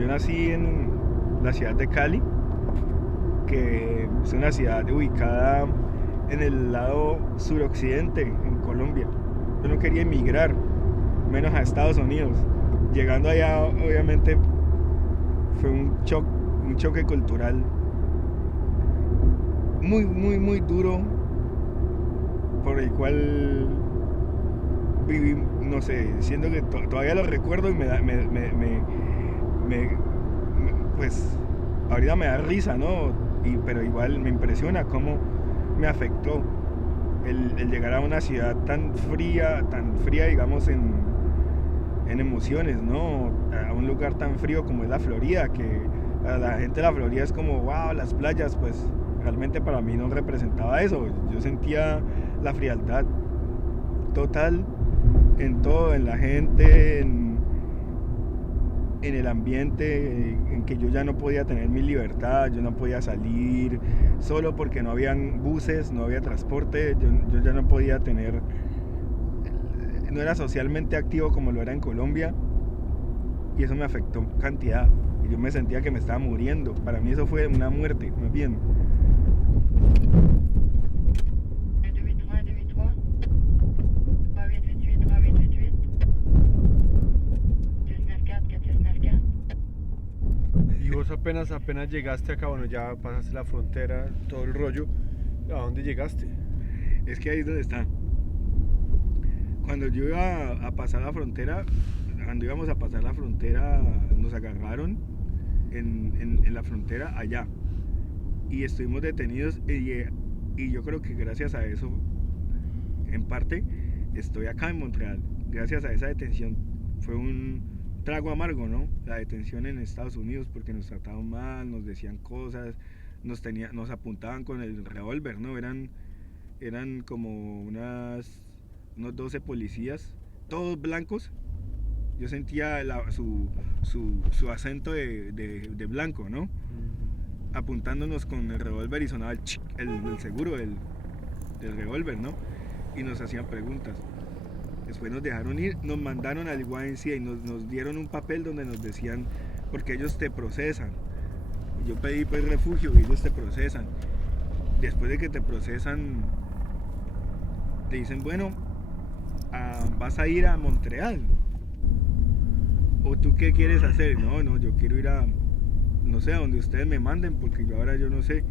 Yo nací en la ciudad de Cali, que es una ciudad ubicada en el lado suroccidente, en Colombia. Yo no quería emigrar, menos a Estados Unidos. Llegando allá, obviamente, fue un choque cultural muy duro, por el cual viví, no sé, siento que todavía lo recuerdo y pues ahorita me da risa, ¿no? Pero igual me impresiona cómo me afectó el llegar a una ciudad tan fría, digamos, en emociones, ¿no? A un lugar tan frío como es la Florida, que a la gente de la Florida es como, wow, las playas, pues realmente para mí no representaba eso. Yo sentía la frialdad total en todo, en la gente, en el ambiente, en que yo ya no podía tener mi libertad, yo no podía salir solo porque no habían buses, no había transporte, yo ya no podía tener, no era socialmente activo como lo era en Colombia, y eso me afectó cantidad, y yo me sentía que me estaba muriendo. Para mí eso fue una muerte, más bien. Y vos apenas llegaste acá, bueno, ya pasaste la frontera, todo el rollo. ¿A dónde llegaste? Es que ahí es donde está. Cuando yo iba a pasar la frontera, cuando íbamos a pasar la frontera, nos agarraron en la frontera allá. Y estuvimos detenidos y yo creo que gracias a eso, en parte, estoy acá en Montreal. Gracias a esa detención fue un trago amargo, ¿no? La detención en Estados Unidos, porque nos trataban mal, nos decían cosas, nos apuntaban con el revólver, ¿no? Eran como unos 12 policías, todos blancos. Yo sentía su acento de blanco, ¿no? Apuntándonos con el revólver y sonaba el seguro del revólver, ¿no? Y nos hacían preguntas. Después nos dejaron ir, nos mandaron al YMCA y nos dieron un papel donde nos decían, porque ellos te procesan. Yo pedí pues refugio y ellos te procesan. Después de que te procesan, te dicen, bueno, vas a ir a Montreal. ¿O tú qué quieres hacer? No, yo quiero ir a, no sé, a donde ustedes me manden, porque yo no sé.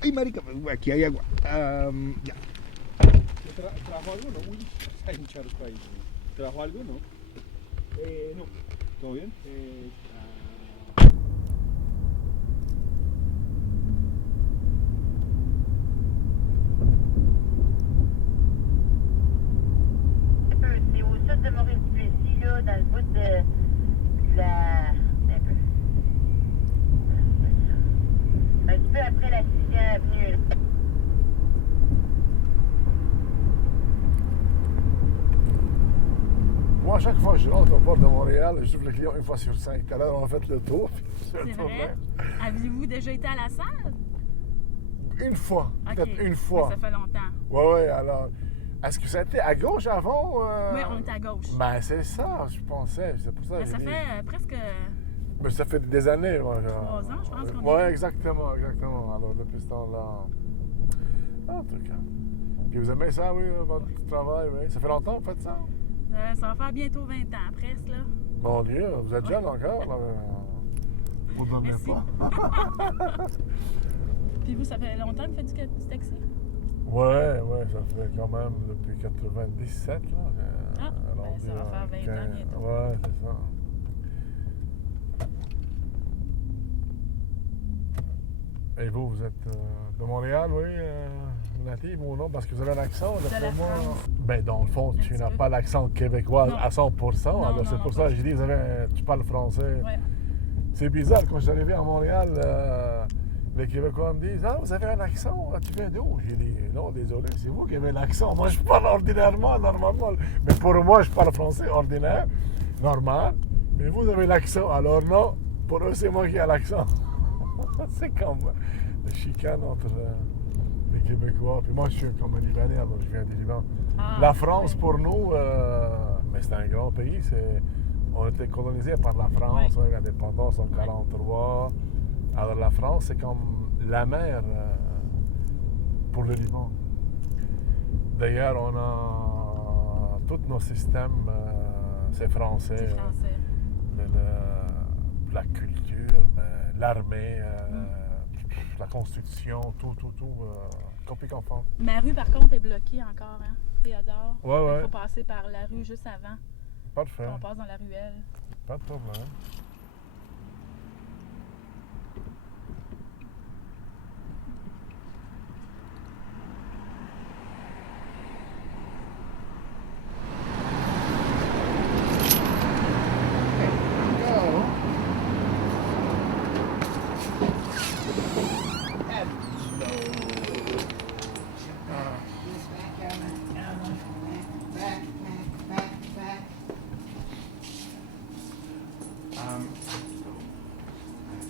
Ay, marica, aquí hay agua. Ya. ¿Trajo algo, no? Uy, hay un charco ahí. ¿Trajo algo, no? No. ¿Todo bien? C'est au sud de Maurice-Duplessis, là, dans le bout de la... Un peu. Un petit peu après la 6e avenue, là. Moi, à chaque fois que je rentre au port de Montréal, je trouve le client une fois sur 5. Tout à l'heure, on a fait le tour. C'est vrai? Avez-vous déjà été à la salle? Une fois, Ok. peut-être une fois. Mais ça fait longtemps. Ouais, alors. Est-ce que ça était à gauche avant? Oui, on est à gauche. Ben, c'est ça, je pensais. C'est pour ça que Mais ça j'ai dit. fait presque Mais ça fait des années, moi. 3 ans, je pense qu'on Ouais, est. exactement. Alors, depuis ce temps-là. En tout cas. Puis vous aimez ça, oui, votre travail, oui? Ça fait longtemps que vous faites ça? Ça va faire bientôt 20 ans, presque, là. Mon Dieu, vous êtes jeune encore, là. Vous ne dormez Merci. pas. Puis vous, ça fait longtemps que vous faites du taxi? Ouais, ça fait quand même depuis 97, là. Ah, ben ça va faire 20 ans bientôt. Ouais, c'est ça. Et vous êtes de Montréal, oui, native ou non? Parce que vous avez un accent, d'après moi. France. Ben, dans le fond, tu n'as pas l'accent québécois Non. à 100%. Non, Alors, c'est non, pour pas ça que j'ai dit, tu parles français. Ouais. C'est bizarre, quand je suis arrivé à Montréal, les Québécois me disent « Ah, vous avez un accent, tu viens d'où? » J'ai dit « Non, désolé, c'est vous qui avez l'accent. Moi, je parle ordinairement, normalement. Mais pour moi, je parle français ordinaire, normal. Mais vous avez l'accent. Alors non, pour eux, c'est moi qui ai l'accent. » C'est comme le chicane entre les Québécois. Puis moi, je suis comme un Libanais, alors je viens du Liban. Ah, La France, oui. pour nous, mais c'est un grand pays, c'est on était colonisé par la France, Ouais. l'indépendance en 1943. Alors la France, c'est comme la mer pour le Liban. D'ailleurs, on a tous nos systèmes, c'est français. C'est français. La culture, l'armée, la construction, tout, copie conforme. Ma rue, par contre, est bloquée encore, hein, Théodore. Ouais. Il faut passer par la rue juste avant. Parfait, On passe dans la ruelle. pas de problème.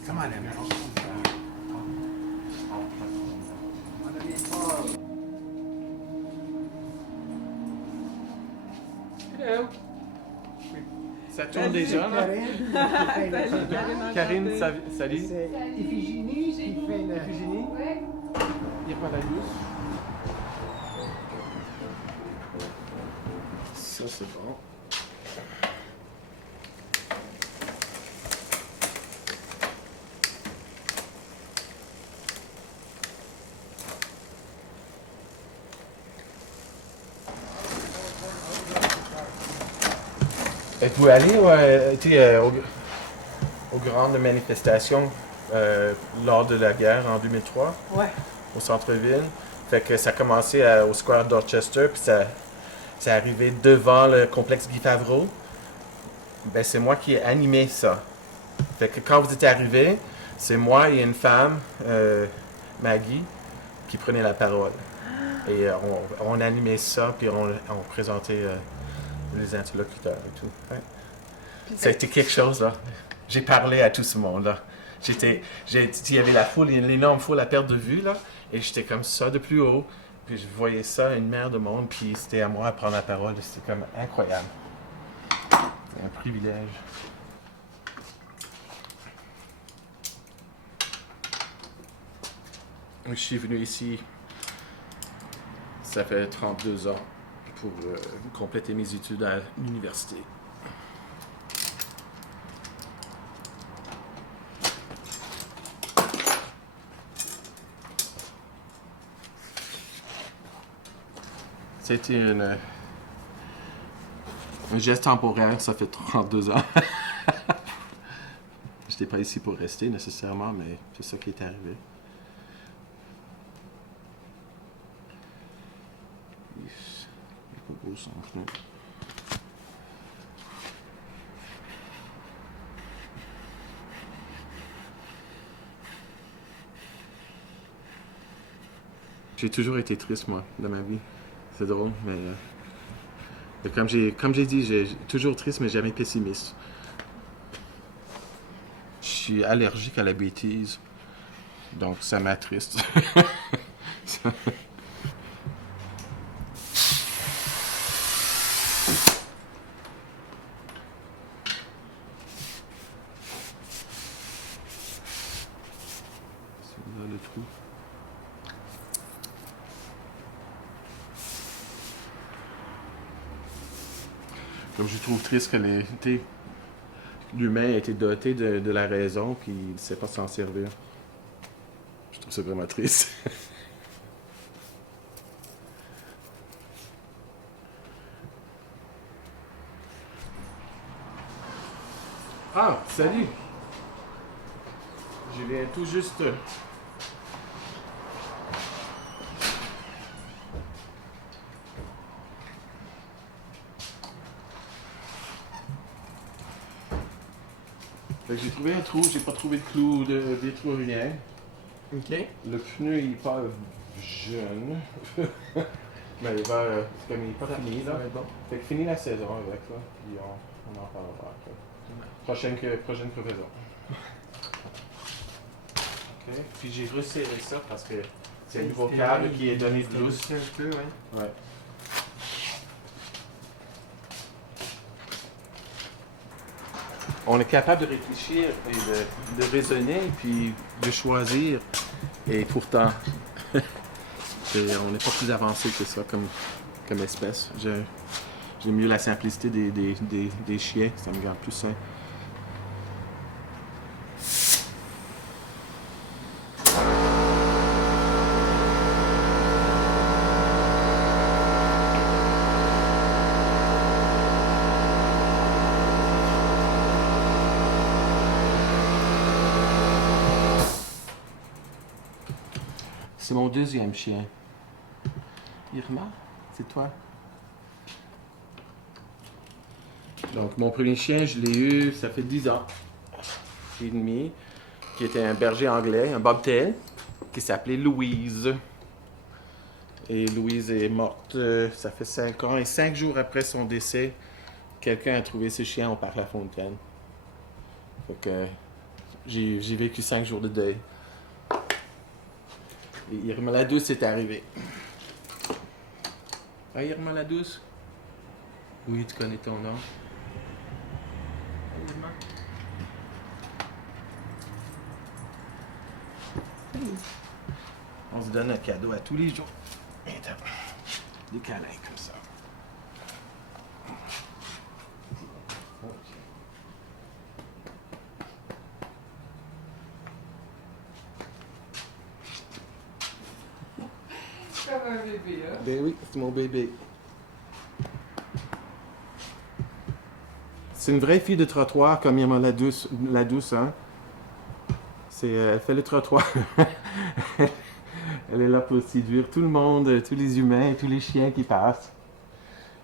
Come on, Emma. Hello. Ça tourne déjà, là? Karine, salut. C'est Iphigénie qui fait le... Eugénie? Il n'y a pas la douce. Ça, c'est bon. Êtes-vous allé aux grandes manifestations lors de la guerre en 2003? Ouais. Au centre-ville. Fait que ça a commencé au Square Dorchester, puis c'est arrivé devant le complexe Guy Favreau. Ben, c'est moi qui ai animé ça. Fait que quand vous êtes arrivés, c'est moi et une femme, Maggie, qui prenait la parole. Et on animait ça, puis on présentait les interlocuteurs et tout. Ouais. Ça a été quelque chose, là. J'ai parlé à tout ce monde-là. Il y avait la foule, l'énorme foule à perte de vue, là, et j'étais comme ça de plus haut, puis je voyais ça, une mer de monde, puis c'était à moi de prendre la parole, c'était comme incroyable. C'est un privilège. Je suis venu ici, ça fait 32 ans, pour compléter mes études à l'université. C'était un geste temporaire, ça fait 32 ans. Je n'étais pas ici pour rester nécessairement, mais c'est ça qui est arrivé. Il est pas beau son pneu. J'ai toujours été triste, moi, dans ma vie. C'est drôle, mais comme j'ai dit, j'ai toujours triste, mais jamais pessimiste. Je suis allergique à la bêtise, donc ça m'attriste. Là, le trou. Comme je trouve triste que l'humain a été doté de la raison, puis il ne sait pas s'en servir. Je trouve ça vraiment triste. Ah, salut! Je viens tout juste... Fait que j'ai trouvé un trou, j'ai pas trouvé de clou, de vitre ou rien. OK. Le pneu il est pas jeune. Mais il va, c'est comme il est pas fini là. Bon. Fait que fini la saison avec ça, puis on en parlera après. Prochaine crevaison. OK. Puis j'ai resserré ça parce que c'est un nouveau câble qui est donné de lousse. Un peu, ouais. Ouais. on est capable de réfléchir et de raisonner, puis de choisir. Et pourtant, on n'est pas plus avancé que ça comme espèce. J'aime mieux la simplicité des chiens, ça me rend plus sain. C'est mon deuxième chien. Irma, c'est toi? Donc, mon premier chien, je l'ai eu, ça fait 10 ans et demi, qui était un berger anglais, un bobtail, qui s'appelait Louise. Et Louise est morte, ça fait 5 ans, et 5 jours après son décès, quelqu'un a trouvé ce chien au parc La Fontaine. Fait que j'ai vécu 5 jours de deuil. Et Irma la douce est arrivée. Ah, Irma la douce? Oui, tu connais ton nom. Irma. On se donne un cadeau à tous les jours. Des câlins comme ça. Comme un bébé, hein? Ben oui, c'est mon bébé. C'est une vraie fille de trottoir comme Irma la douce, hein? Elle fait le trottoir. Elle est là pour séduire tout le monde, tous les humains et tous les chiens qui passent.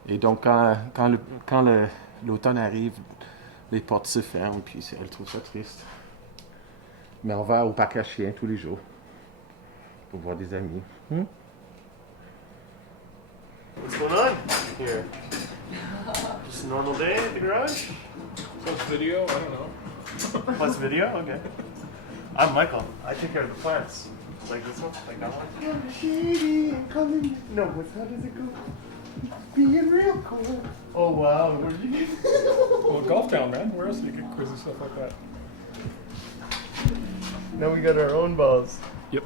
Et donc, quand l'automne arrive, les portes se ferment, puis elle trouve ça triste. Mais on va au parc à chiens tous les jours pour voir des amis. What's going on here? Just a normal day at the garage? Plus video, I don't know. Plus video? Okay. I'm Michael. I take care of the plants. Like this one? Like that one? I'm shady and coming. No, how does it go? Being real cool. Oh wow, where did you get Well, Golf Town, man. Where else do you get crazy stuff like that? Now we got our own balls. Yep.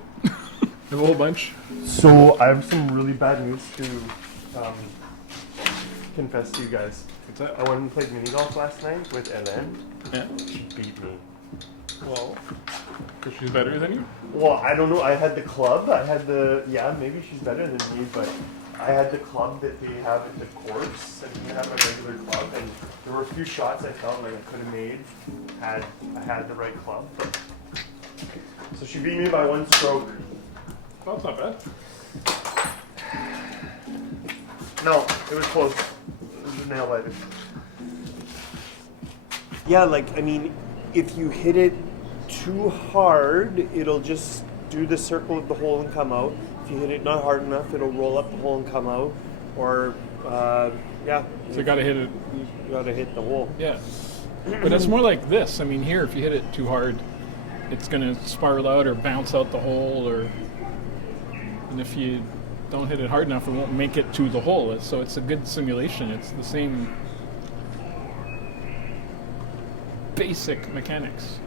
A whole bunch. So I have some really bad news to confess to you guys. What's that? I went and played mini golf last night with Hélène. Yeah. She beat me. Well, because she's better than you? Well, I don't know. I had the club. Yeah, maybe she's better than me, but I had the club that they have at the course, and you have a regular club, and there were a few shots I felt like I could have made had I had the right club. So she beat me by 1 stroke. Well, that's not bad. No, it was close. It was a nail biter. Yeah, like, I mean, if you hit it too hard, it'll just do the circle of the hole and come out. If you hit it not hard enough, it'll roll up the hole and come out. Or, yeah. So you gotta hit it. You gotta hit the hole. Yeah. But it's more like this. I mean, here, if you hit it too hard, it's gonna spiral out or bounce out the hole, and if you don't hit it hard enough, it won't make it to the hole. So it's a good simulation. It's the same basic mechanics.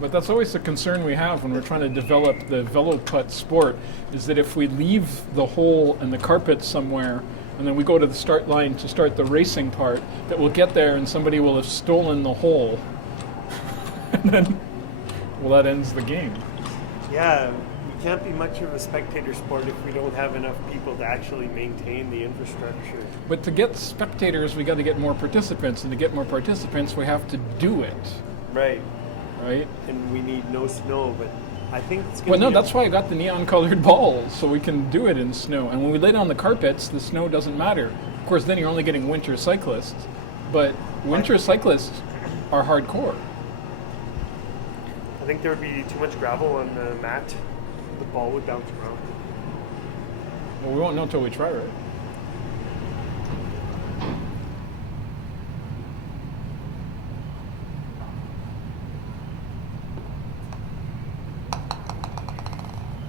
But that's always the concern we have when we're trying to develop the velo-putt sport, is that if we leave the hole and the carpet somewhere, and then we go to the start line to start the racing part, that we'll get there and somebody will have stolen the hole. And then, well, that ends the game. Yeah, we can't be much of a spectator sport if we don't have enough people to actually maintain the infrastructure. But to get spectators, we got to get more participants, and to get more participants, we have to do it. Right. Right? And we need no snow, but I think it's Well, no, that's why I got the neon-colored balls, so we can do it in snow. And when we lay down the carpets, the snow doesn't matter. Of course, then you're only getting winter cyclists. But winter cyclists are hardcore. I think there would be too much gravel on the mat. The ball would bounce around. Well, we won't know until we try, right?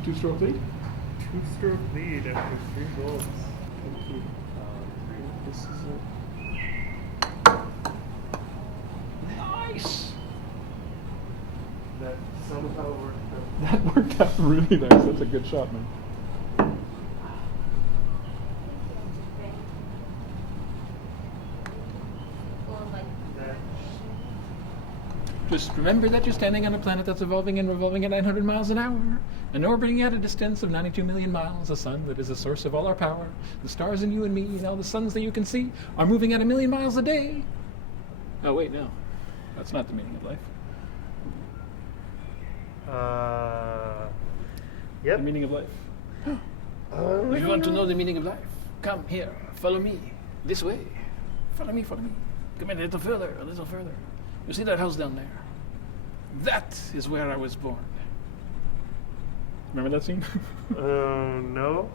Two-stroke lead? Two-stroke lead after 3 goals. Thank you. This is it. somehow worked out. That worked out really nice. That's a good shot, man. Just remember that you're standing on a planet that's evolving and revolving at 900 miles an hour, and orbiting at a distance of 92 million miles. A sun that is the source of all our power. The stars and you and me and all the suns that you can see are moving at 1,000,000 miles a day. Oh wait, no. That's not the meaning of life. Yep. The meaning of life. If you want to know the meaning of life, come here, follow me, this way. Follow me, follow me. Come in a little further, a little further. You see that house down there? That is where I was born. Remember that scene? No.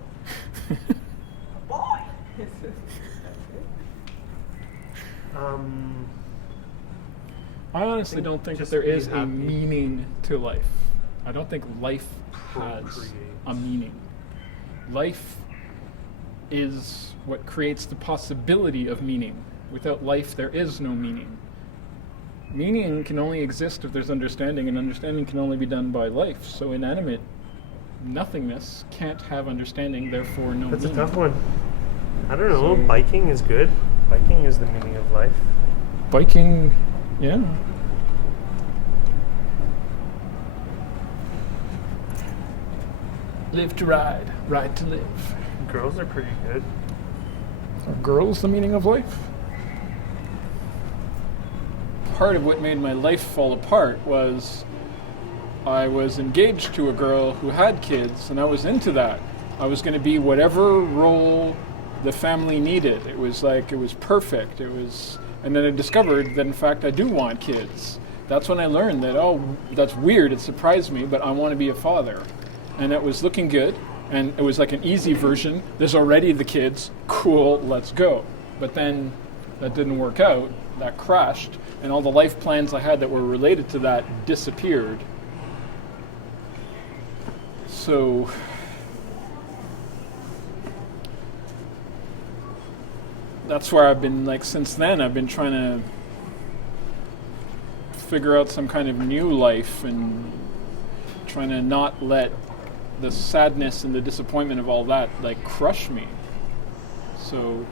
Boy! I honestly don't think that just there be is a happy. meaning to life. I don't think life has Procreate. a meaning. Life is what creates the possibility of meaning. Without life, there is no meaning. Meaning can only exist if there's understanding, and understanding can only be done by life. So inanimate nothingness can't have understanding, therefore no That's meaning. a tough one. I don't know. So- Biking is good. Biking is the meaning of life. Biking, yeah. Live to ride, ride to live. Girls are pretty good. Are girls the meaning of life? Part of what made my life fall apart was I was engaged to a girl who had kids, and I was into that. I was going to be whatever role the family needed. It was like, it was perfect. And then I discovered that in fact I do want kids. That's when I learned that, oh, that's weird, it surprised me, but I want to be a father. And it was looking good, and it was like an easy version. There's already the kids, cool, let's go. But then that didn't work out, that crashed, and all the life plans I had that were related to that disappeared. So that's where I've been, like, since then I've been trying to figure out some kind of new life and trying to not let the sadness and the disappointment of all that like crush me. So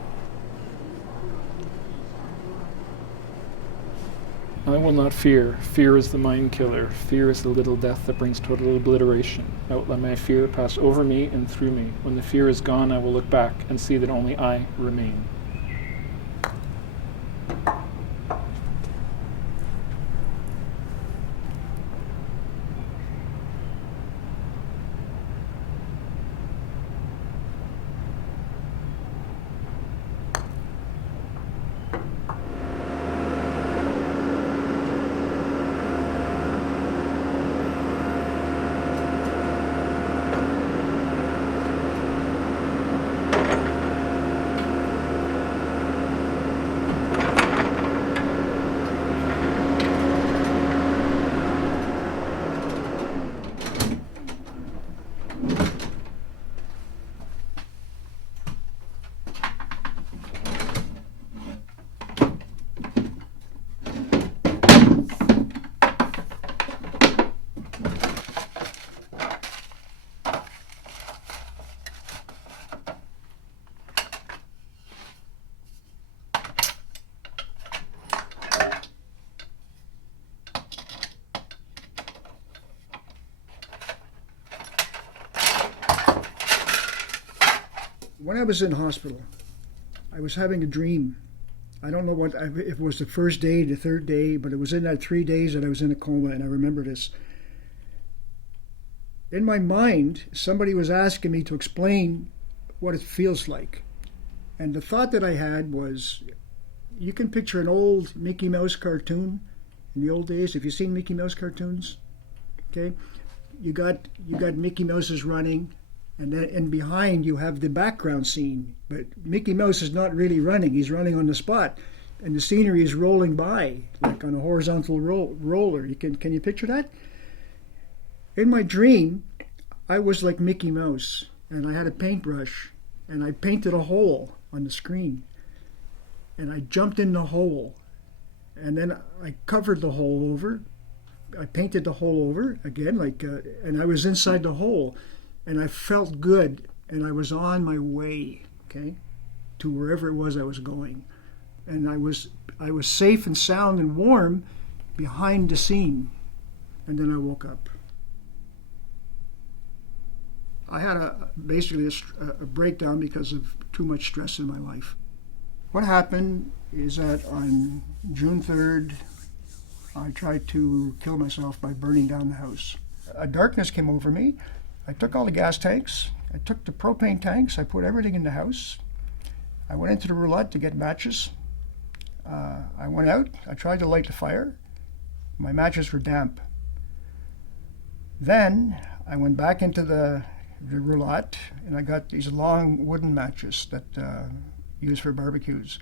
I will not fear. Fear is the mind killer. Fear is the little death that brings total obliteration. I will let my fear pass over me and through me. When the fear is gone, I will look back and see that only I remain. When I was in hospital, I was having a dream. I don't know if it was the first day, the third day, but it was in that 3 days that I was in a coma, and I remember this. In my mind, somebody was asking me to explain what it feels like. And the thought that I had was, you can picture an old Mickey Mouse cartoon in the old days. Have you seen Mickey Mouse cartoons? Okay, you got Mickey Mouse's running, and then and behind you have the background scene. But Mickey Mouse is not really running; he's running on the spot, and the scenery is rolling by like on a horizontal roller. Can you picture that? In my dream, I was like Mickey Mouse, and I had a paintbrush, and I painted a hole on the screen, and I jumped in the hole, and then I covered the hole over, I painted the hole over again, and I was inside the hole, and I felt good, and I was on my way, okay, to wherever it was I was going, and I was safe and sound and warm behind the scene, and then I woke up. I had basically a breakdown because of too much stress in my life. What happened is that on June 3rd, I tried to kill myself by burning down the house. A darkness came over me. I took all the gas tanks, I took the propane tanks, I put everything in the house. I went into the roulette to get matches. I went out, I tried to light the fire. My matches were damp. Then I went back into the roulette and I got these long wooden matches that used for barbecues.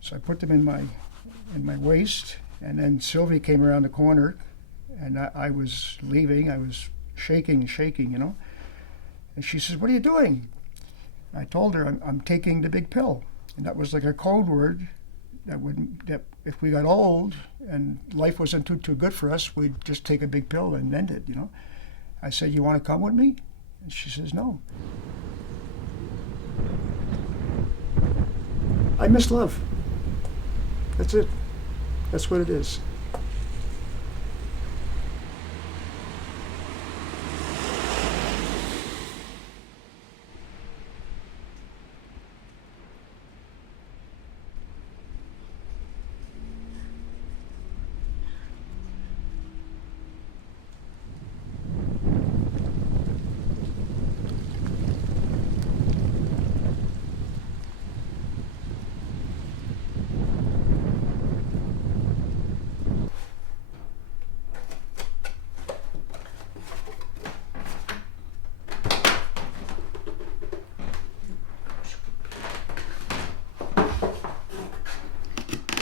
So I put them in my waist, and then Sylvie came around the corner, and I was leaving. I was shaking, you know. And she says, "What are you doing?" I told her I'm taking the big pill, and that was like a code word that if we got old and life wasn't too good for us, we'd just take a big pill and end it, you know. I said, "You want to come with me?" And she says, "No." I miss love. That's it. That's what it is.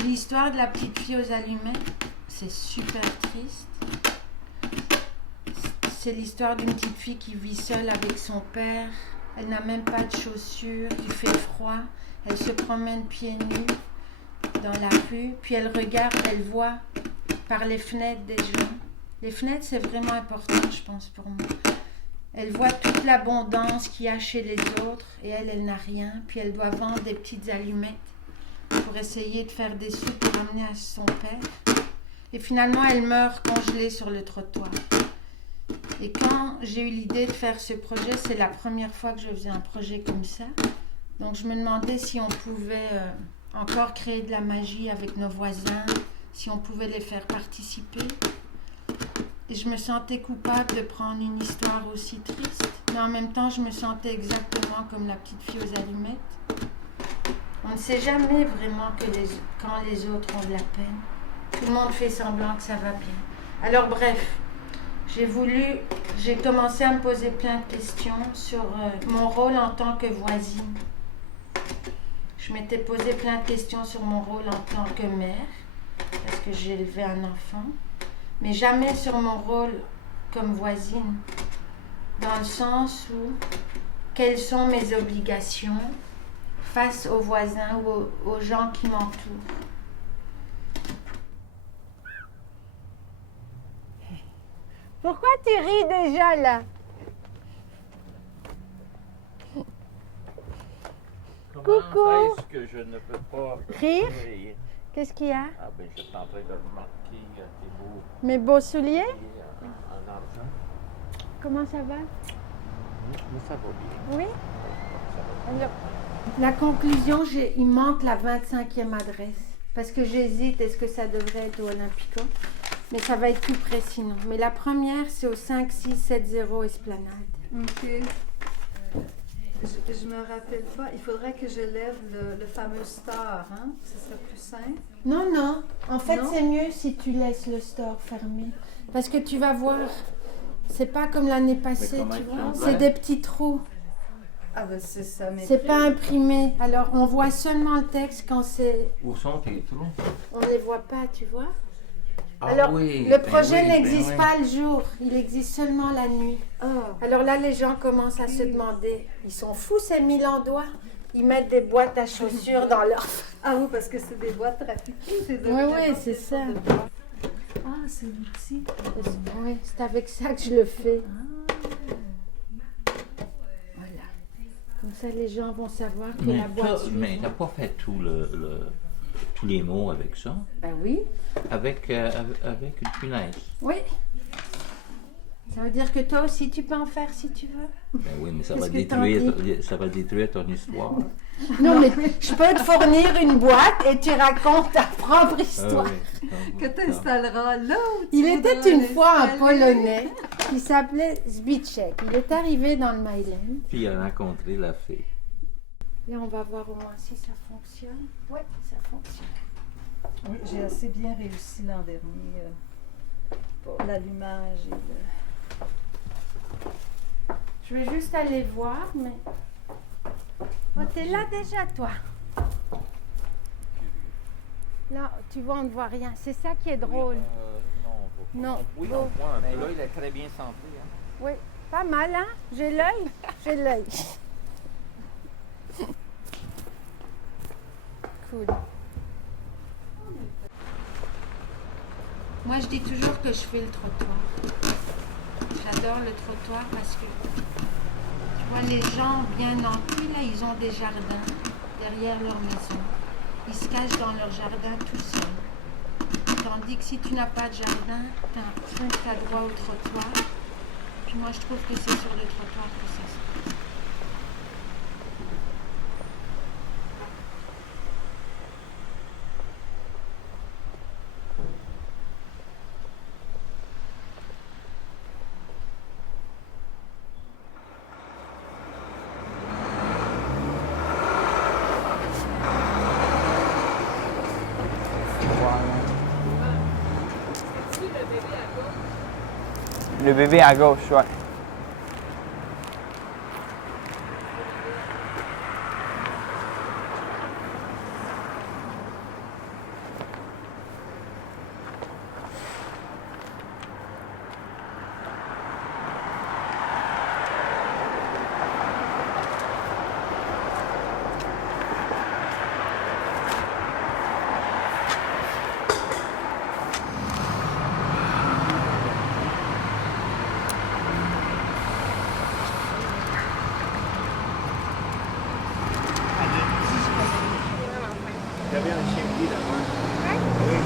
L'histoire de la petite fille aux allumettes, c'est super triste. C'est l'histoire d'une petite fille qui vit seule avec son père. Elle n'a même pas de chaussures, il fait froid. Elle se promène pieds nus dans la rue, puis elle regarde, elle voit par les fenêtres des gens. Les fenêtres, c'est vraiment important, je pense, pour moi. Elle voit toute l'abondance qu'il y a chez les autres et elle n'a rien. Puis elle doit vendre des petites allumettes pour essayer de faire des sous pour amener à son père. Et finalement, elle meurt congelée sur le trottoir. Et quand j'ai eu l'idée de faire ce projet, c'est la première fois que je faisais un projet comme ça. Donc je me demandais si on pouvait encore créer de la magie avec nos voisins, si on pouvait les faire participer. Et je me sentais coupable de prendre une histoire aussi triste, mais en même temps, je me sentais exactement comme la petite fille aux allumettes. On ne sait jamais vraiment quand les autres ont de la peine. Tout le monde fait semblant que ça va bien. Alors bref, j'ai commencé à me poser plein de questions sur mon rôle en tant que voisine. Je m'étais posé plein de questions sur mon rôle en tant que mère, parce que j'ai élevé un enfant, mais jamais sur mon rôle comme voisine, dans le sens où quelles sont mes obligations face aux voisins ou aux gens qui m'entourent. Pourquoi tu ris déjà là? Coucou. Est-ce que je ne peux pas Rire? Qu'est-ce qu'il y a? Ah ben, je suis en train de remarquer tes beaux Mes beaux souliers? en argent. Comment ça va? Mais ça va bien. Oui? Ça va bien. La conclusion, il manque la 25e adresse. Parce que j'hésite, est-ce que ça devrait être au Olympico? Mais ça va être tout près sinon. Mais la première, c'est au 5670 Esplanade. Ok. Je me rappelle pas. Il faudrait que je lève le fameux star, hein? Ce serait plus simple. Non, non. En fait, Non? c'est mieux si tu laisses le store fermé. Parce que tu vas voir, c'est pas comme l'année passée, tu vois. C'est des petits trous. Ah ben c'est ça. Mais C'est pas imprimé. Alors, on voit seulement le texte quand c'est... Où sont tes trous? On les voit pas, tu vois. Ah Alors, oui, le ben projet oui, n'existe ben oui. pas le jour, il existe seulement la nuit. Alors là, les gens commencent à se demander, ils sont fous ces Milandois. Ils mettent des boîtes à chaussures dans leur... Ah oui, parce que c'est des boîtes trafiquées. Oui, oui, c'est ça. Ah, c'est l'outil. Oui, c'est avec ça que je le fais. Voilà. Comme ça, les gens vont savoir que la boîte suit. Mais t'as pas fait tous les mots avec ça? Ben oui. Avec une punaise? Oui. Ça veut dire que toi aussi, tu peux en faire si tu veux. Ben oui, mais ça Qu'est-ce va détruire ton histoire. Non, mais je peux te fournir une boîte et tu racontes ta propre histoire. Que tu installeras là où tu Il voudras était une fois un l'installer. Polonais qui s'appelait Zbigniew. Il est arrivé dans le Myland. Puis il a rencontré la fée. Là, on va voir au moins si ça fonctionne. Oui, ça fonctionne. Oui, j'ai assez bien réussi l'an dernier pour l'allumage et le... Je vais juste aller voir, mais... Oh, t'es là déjà, toi. Là, tu vois, on ne voit rien. C'est ça qui est drôle. Non. Oui, Bon. on voit un peu. Là, il est très bien centré. Hein? Oui, pas mal, hein? J'ai l'œil. J'ai l'œil. Cool. Moi, je dis toujours que je fais le trottoir. J'adore le trottoir parce que, tu vois, les gens bien nantis, là, ils ont des jardins derrière leur maison. Ils se cachent dans leur jardin tout seuls. Tandis que si tu n'as pas de jardin, tu as droit au trottoir. Puis moi, je trouve que c'est sur le trottoir que ça se passe. Le bébé à gauche, ouais. J'avais un chien gris là-bas. Oui.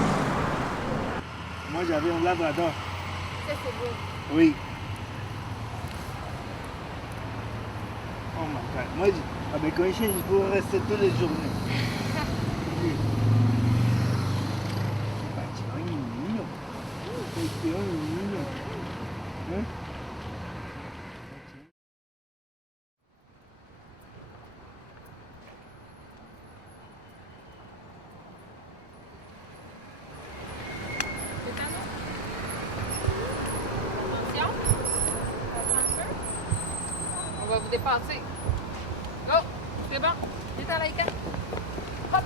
Moi, j'avais un labrador. Ça, c'est beau. Oui. Oh my God. Moi, avec un chien, je pourrais rester toutes les journées. Oui. Tu es mignon. Tu es mignon. Hein? On va vous dépasser. Oh, c'est bon. Il est à la écart. Hop.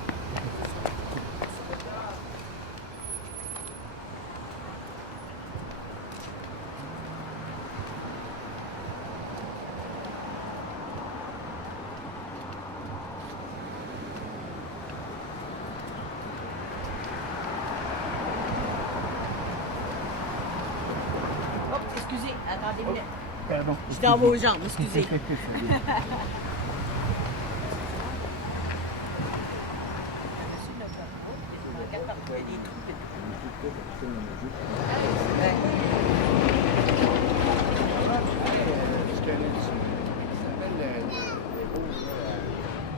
Oh, excusez, attendez une minute. Pardon. Je suis dans vos jambes, excusez.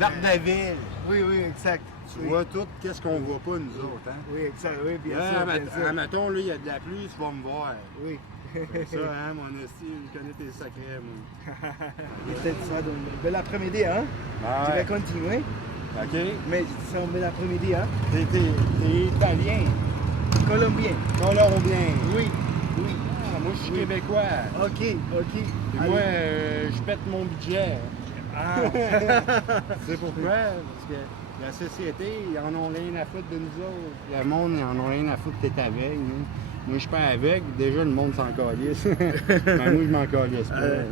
D'Ardeville. Oui, oui, exact. Tu vois tout, qu'est-ce qu'on voit pas nous autres, hein? Oui, exact, oui, bien sûr. Bien sûr. Mettons, là, il y a de la pluie, tu vas me voir. Oui. C'est ça, hein, mon esti, je connais tes secrets, moi. Et peut-être ça donne un bel après-midi, hein? Ah Tu ouais. vas continuer, OK? mais c'est un bel après-midi, hein? T'es italien, Colombien. colombien. Oui, oui. Ah, moi, je suis Oui. québécois. Ok, ok. Et Allez. moi, je pète mon budget. Ah. C'est pourquoi? Parce que la société, ils en ont rien à foutre de nous autres. Le monde, ils en ont rien à foutre que t'es aveugle. Hein. Moi, je suis pas aveugle, déjà le monde s'en calisse. Ben, moi, je m'en calisse pas.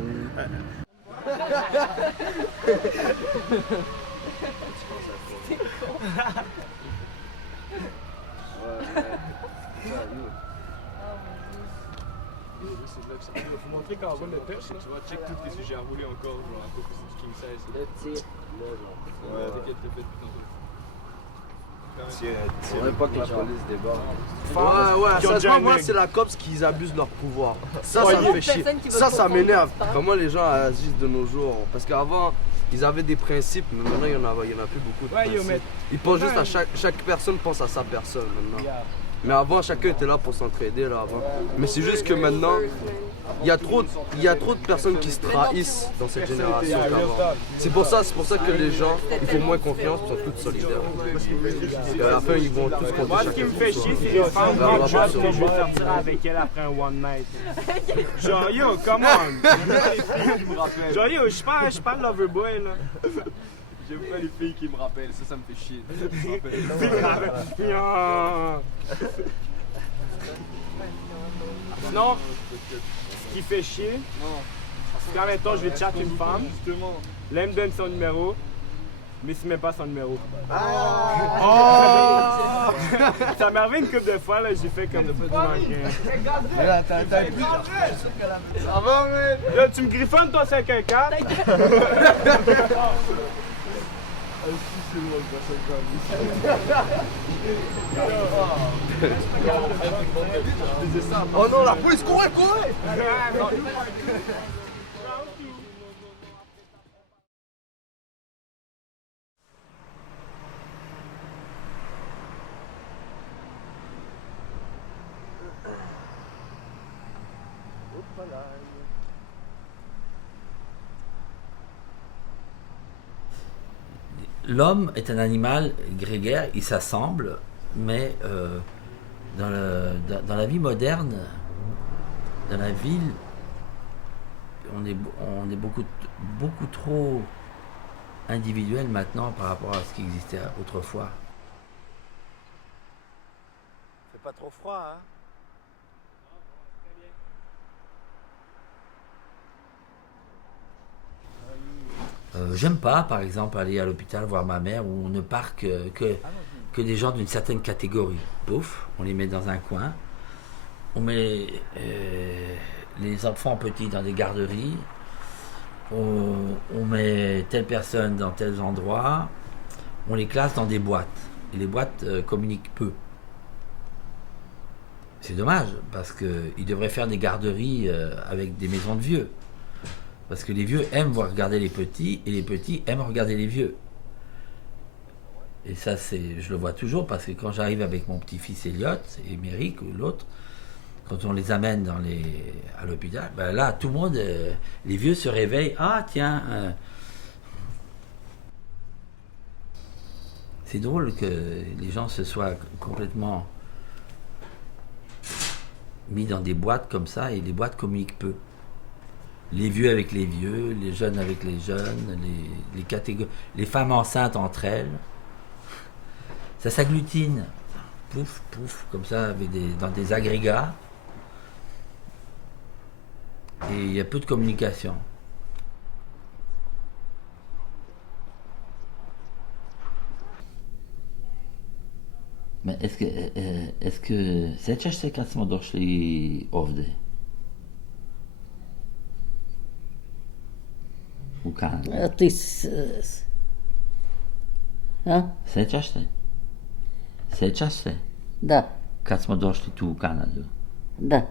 c'est là que ça Il faut montrer qu'en roule le touch, tu vas check tous tes sujets à rouler encore, genre, à cause que c'est du king size. Le tir, là, genre. Ouais, t'inquiète, t'as fait depuis tantôt. Faudrait pas que la police débarque. Ouais, Sincèrement, moi, c'est la COPS qui abuse leur pouvoir. Ça me fait chier. Ça m'énerve. Comment les gens agissent de nos jours. Parce qu'avant, ils avaient des principes, mais maintenant, il y en a plus beaucoup de principes. Ils pensent juste à chaque personne pense à sa personne maintenant. Mais avant, chacun était là pour s'entraider là avant. Mais c'est juste que maintenant, il y a trop de personnes qui se trahissent dans cette génération qu'avant. C'est pour ça que les gens, ils font moins confiance, ils sont tous solidaires. Et à la fin, ils vont tous compter. Moi, ce qui me fait chier, c'est les femmes qui job que je vais sortir avec elle après un one night. Genre, yo, come on! Genre, yo, je suis pas le lover boy, là. J'aime pas les filles qui me rappellent, ça me fait chier. Sinon, ce qui fait chier, c'est qu'en même temps, je vais chatter une femme, là, elle me donne son numéro, mais c'est même pas son numéro. Ça m'est arrivé une couple de fois, là, j'ai fait comme ça. Ça va, mec? Là, tu me griffonnes ton 514? Oh non, la police, courez! L'homme est un animal grégaire, il s'assemble, mais dans la vie moderne, dans la ville, on est beaucoup trop individuel maintenant par rapport à ce qui existait autrefois. C'est pas trop froid, hein? J'aime pas, par exemple, aller à l'hôpital voir ma mère où on ne part que des gens d'une certaine catégorie. Pouf, on les met dans un coin. On met les enfants petits dans des garderies. On met telle personne dans tels endroits. On les classe dans des boîtes. Et les boîtes communiquent peu. C'est dommage, parce qu'ils devraient faire des garderies avec des maisons de vieux. Parce que les vieux aiment voir regarder les petits, et les petits aiment regarder les vieux. Et ça, je le vois toujours, parce que quand j'arrive avec mon petit-fils Elliot, et Méric, ou l'autre, quand on les amène à l'hôpital, ben là, tout le monde, les vieux se réveillent. Ah, tiens, c'est drôle que les gens se soient complètement mis dans des boîtes comme ça, et les boîtes communiquent peu. Les vieux avec les vieux, les jeunes avec les jeunes, les catégories, les femmes enceintes entre elles. Ça s'agglutine, pouf, pouf, comme ça, dans des agrégats. Et il y a peu de communication. Mais est-ce que sećaš se kad smo došli ovdje? U Kanadu. Sećaš se? Sećaš se? Da. Kad smo došli tu u Kanadu? Da.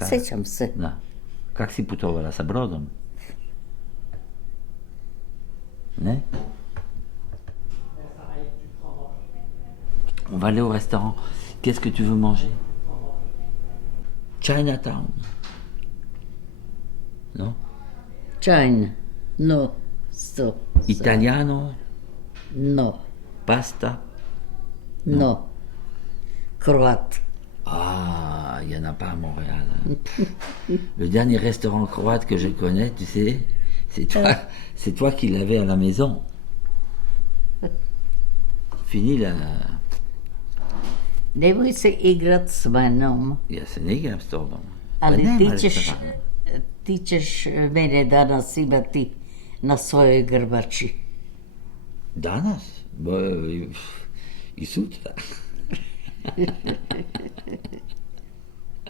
Sećam se. Da. Kak si putovala, sa brodom? Ne? On va aller au restaurant. Qu'est-ce que tu veux manger? Chinatown. No? China. No. So. Italiano? No. Pasta? No. Croate. Ah, il n'y en a pas à Montréal. Hein. Le dernier restaurant croate que je connais, tu sais, c'est toi qui l'avais à la maison. Fini la... Nemoj se igrat s menom. Ja se ne igram s tobom. Ali ti ćeš mene danas imati na svojoj grbači. Danas? I sutra.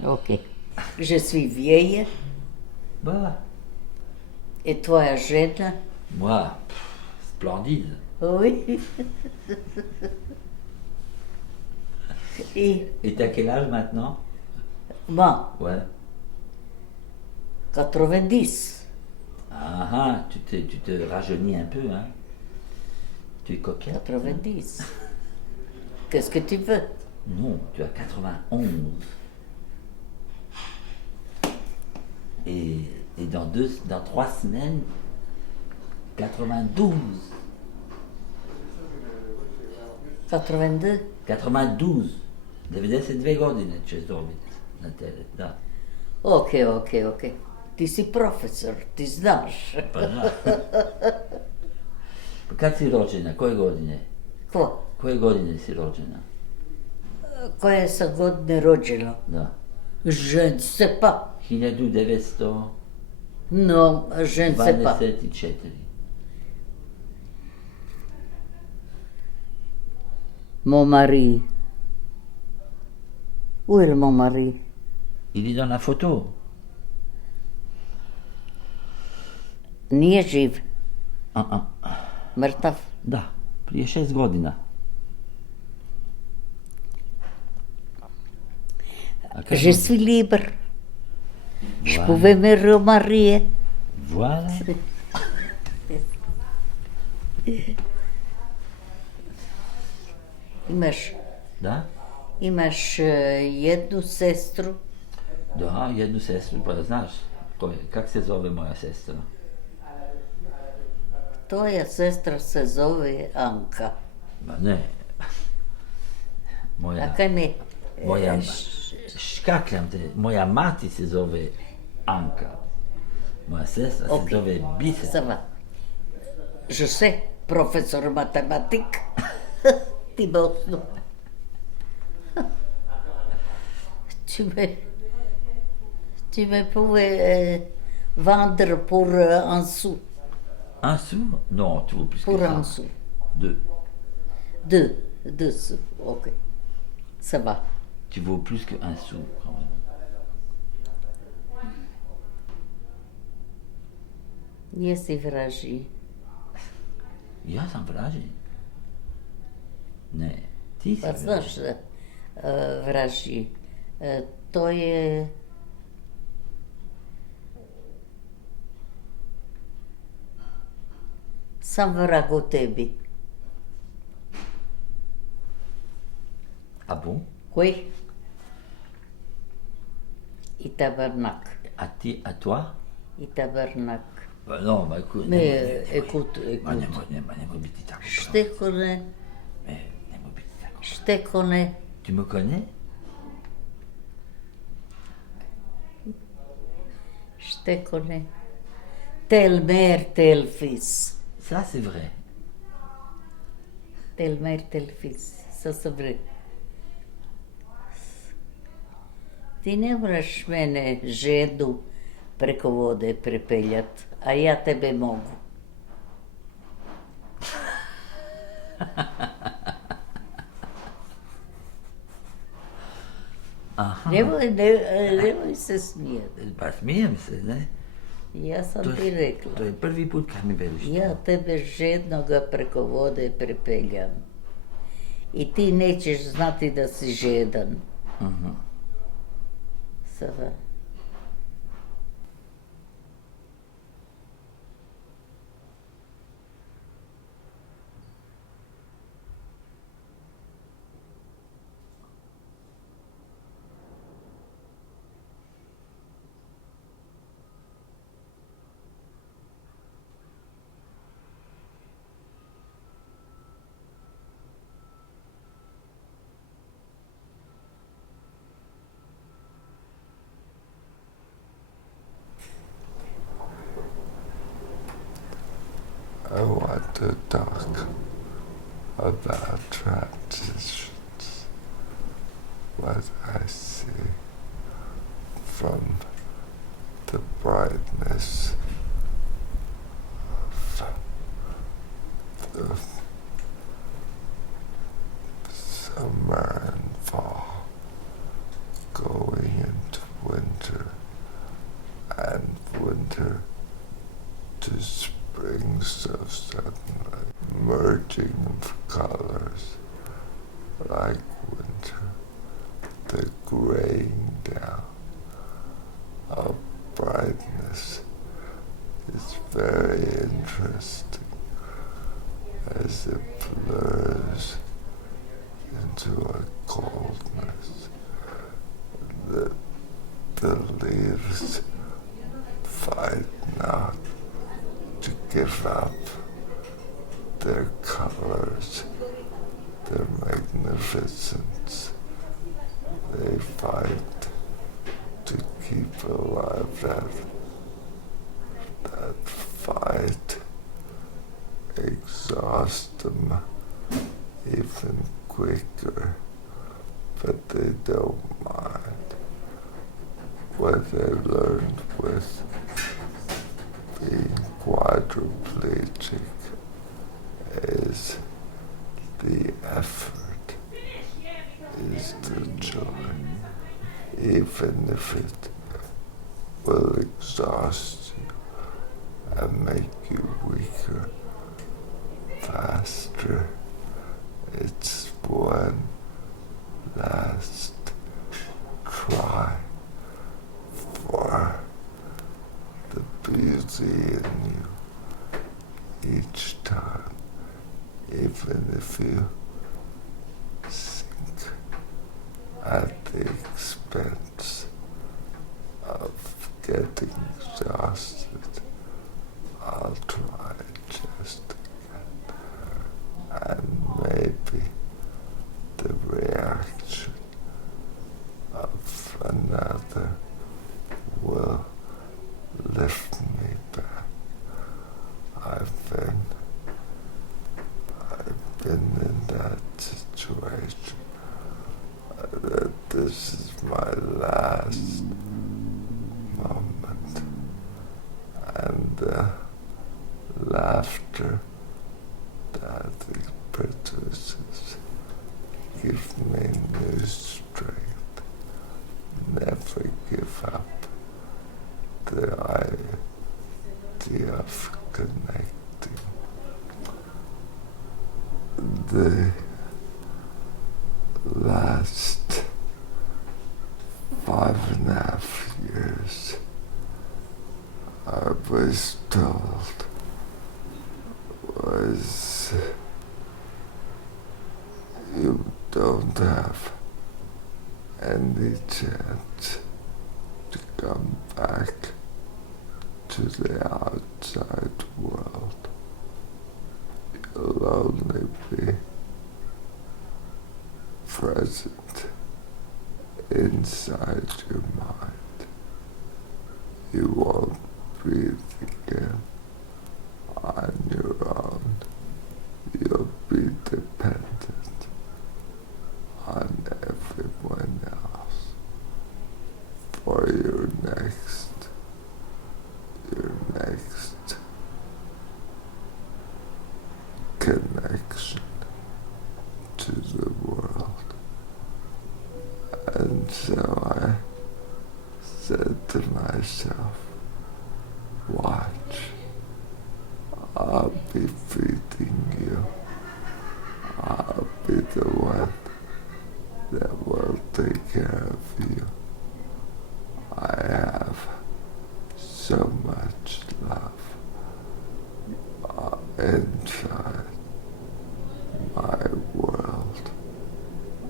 Ok. Je suis vieille. Bah, Et toi, jeune? moi, splendide. Oui. Et t'as quel âge maintenant? moi, Ouais. 90. Ah, tu te rajeunis un peu, hein? Tu es coquette. 90. Qu'est-ce que tu veux? Non, tu as 91. Et dans 3 semaines, 92. 82. 92. Deve essere 2 godine će dobiti na teret, da. Ok. Ti si profesor, ti znaš. Pa da. Pa kad si rođena? Koje godine? Ko? Koje godine si rođena? Koje sam godine rođena? Da. Je ne sais pas. 1924. Non, je ne sais pas. Mon mari. Où est mon mari? Il est dans la photo. Nije živ. Ah. Mrtav. Da, prije 6 godina. Je suis libre. Je pouvais me remarier. Voilà. Imaš? Da? Imaš jednu sestru? Da, jednu sestru, pa znaš kak se zove moja sestra? Tvoja sestra se zove Anka. Ma ne. A kaj mi? Škakljam te, moja mati se zove Anka. Moja sestra se zove Biser. Ça va. Je sais, professeur mathématique. Ti bosnu. Tu me pouvais vendre pour un sou. Un sou? Non, tu veux plus pour que ça. Pour un sou. 2. 2 sous, ok. Ça va. Tu vaux plus qu'un sou, quand même. Jesi vraži. Ja sam vraži. Ne, ti si Pa znaš, vraži. To je... Sam vrag u tebi. Ah bon? Oui. I tabernak. À toi? I tabernak. Bah non, bah écoute. Mais écoute. Nemoj biti tako. Štekone. Nemoj biti tako. Štekone. Tu me connais? Štekone. Tel mère, tel fils. Ça, c'est vrai. Tel mère, tel fils. Ça, c'est vrai. Ti ne moraš mene žedu preko vode prepeljat, a ja tebe mogu. Aha. Nemoj se smijeti. Pa smijem se, ne? Ja sam ti rekla. To je prvi put kad mi veliš. Ja tebe žednoga preko vode prepeljam. I ti nećeš znati da si žedan. Aha. Sada. I want to talk about transitions, what I see from the brightness of the summer and fall. changing of colors, like winter, the graying down of brightness is very interesting as it blurs into a coldness. The leaves fight not to give up their colors, their magnificence. They fight to keep alive that fight exhausts them even quicker, but they don't mind. What they learned with being quadriplegic is the effort, is the joy, even if it will exhaust you and make you weaker, faster. It's one last try for the beauty in you each time, even if you sink at the expense of getting exhausted. I'll try just again, and maybe the reaction of another will lift me back. I've been in that situation. That this is my last moment, and the laughter that it produces gives me new strength. Never give up the idea of connecting. The last 5.5 years, I was told, was you don't have any chance to come back to the outside world. You'll only be present inside your mind. You won't breathe again on your own. You'll be dependent on everyone else for your next connection to the world. And so I said to myself, watch, I'll be feeding you. I'll be the one that will take care of you. I have so much love inside my world.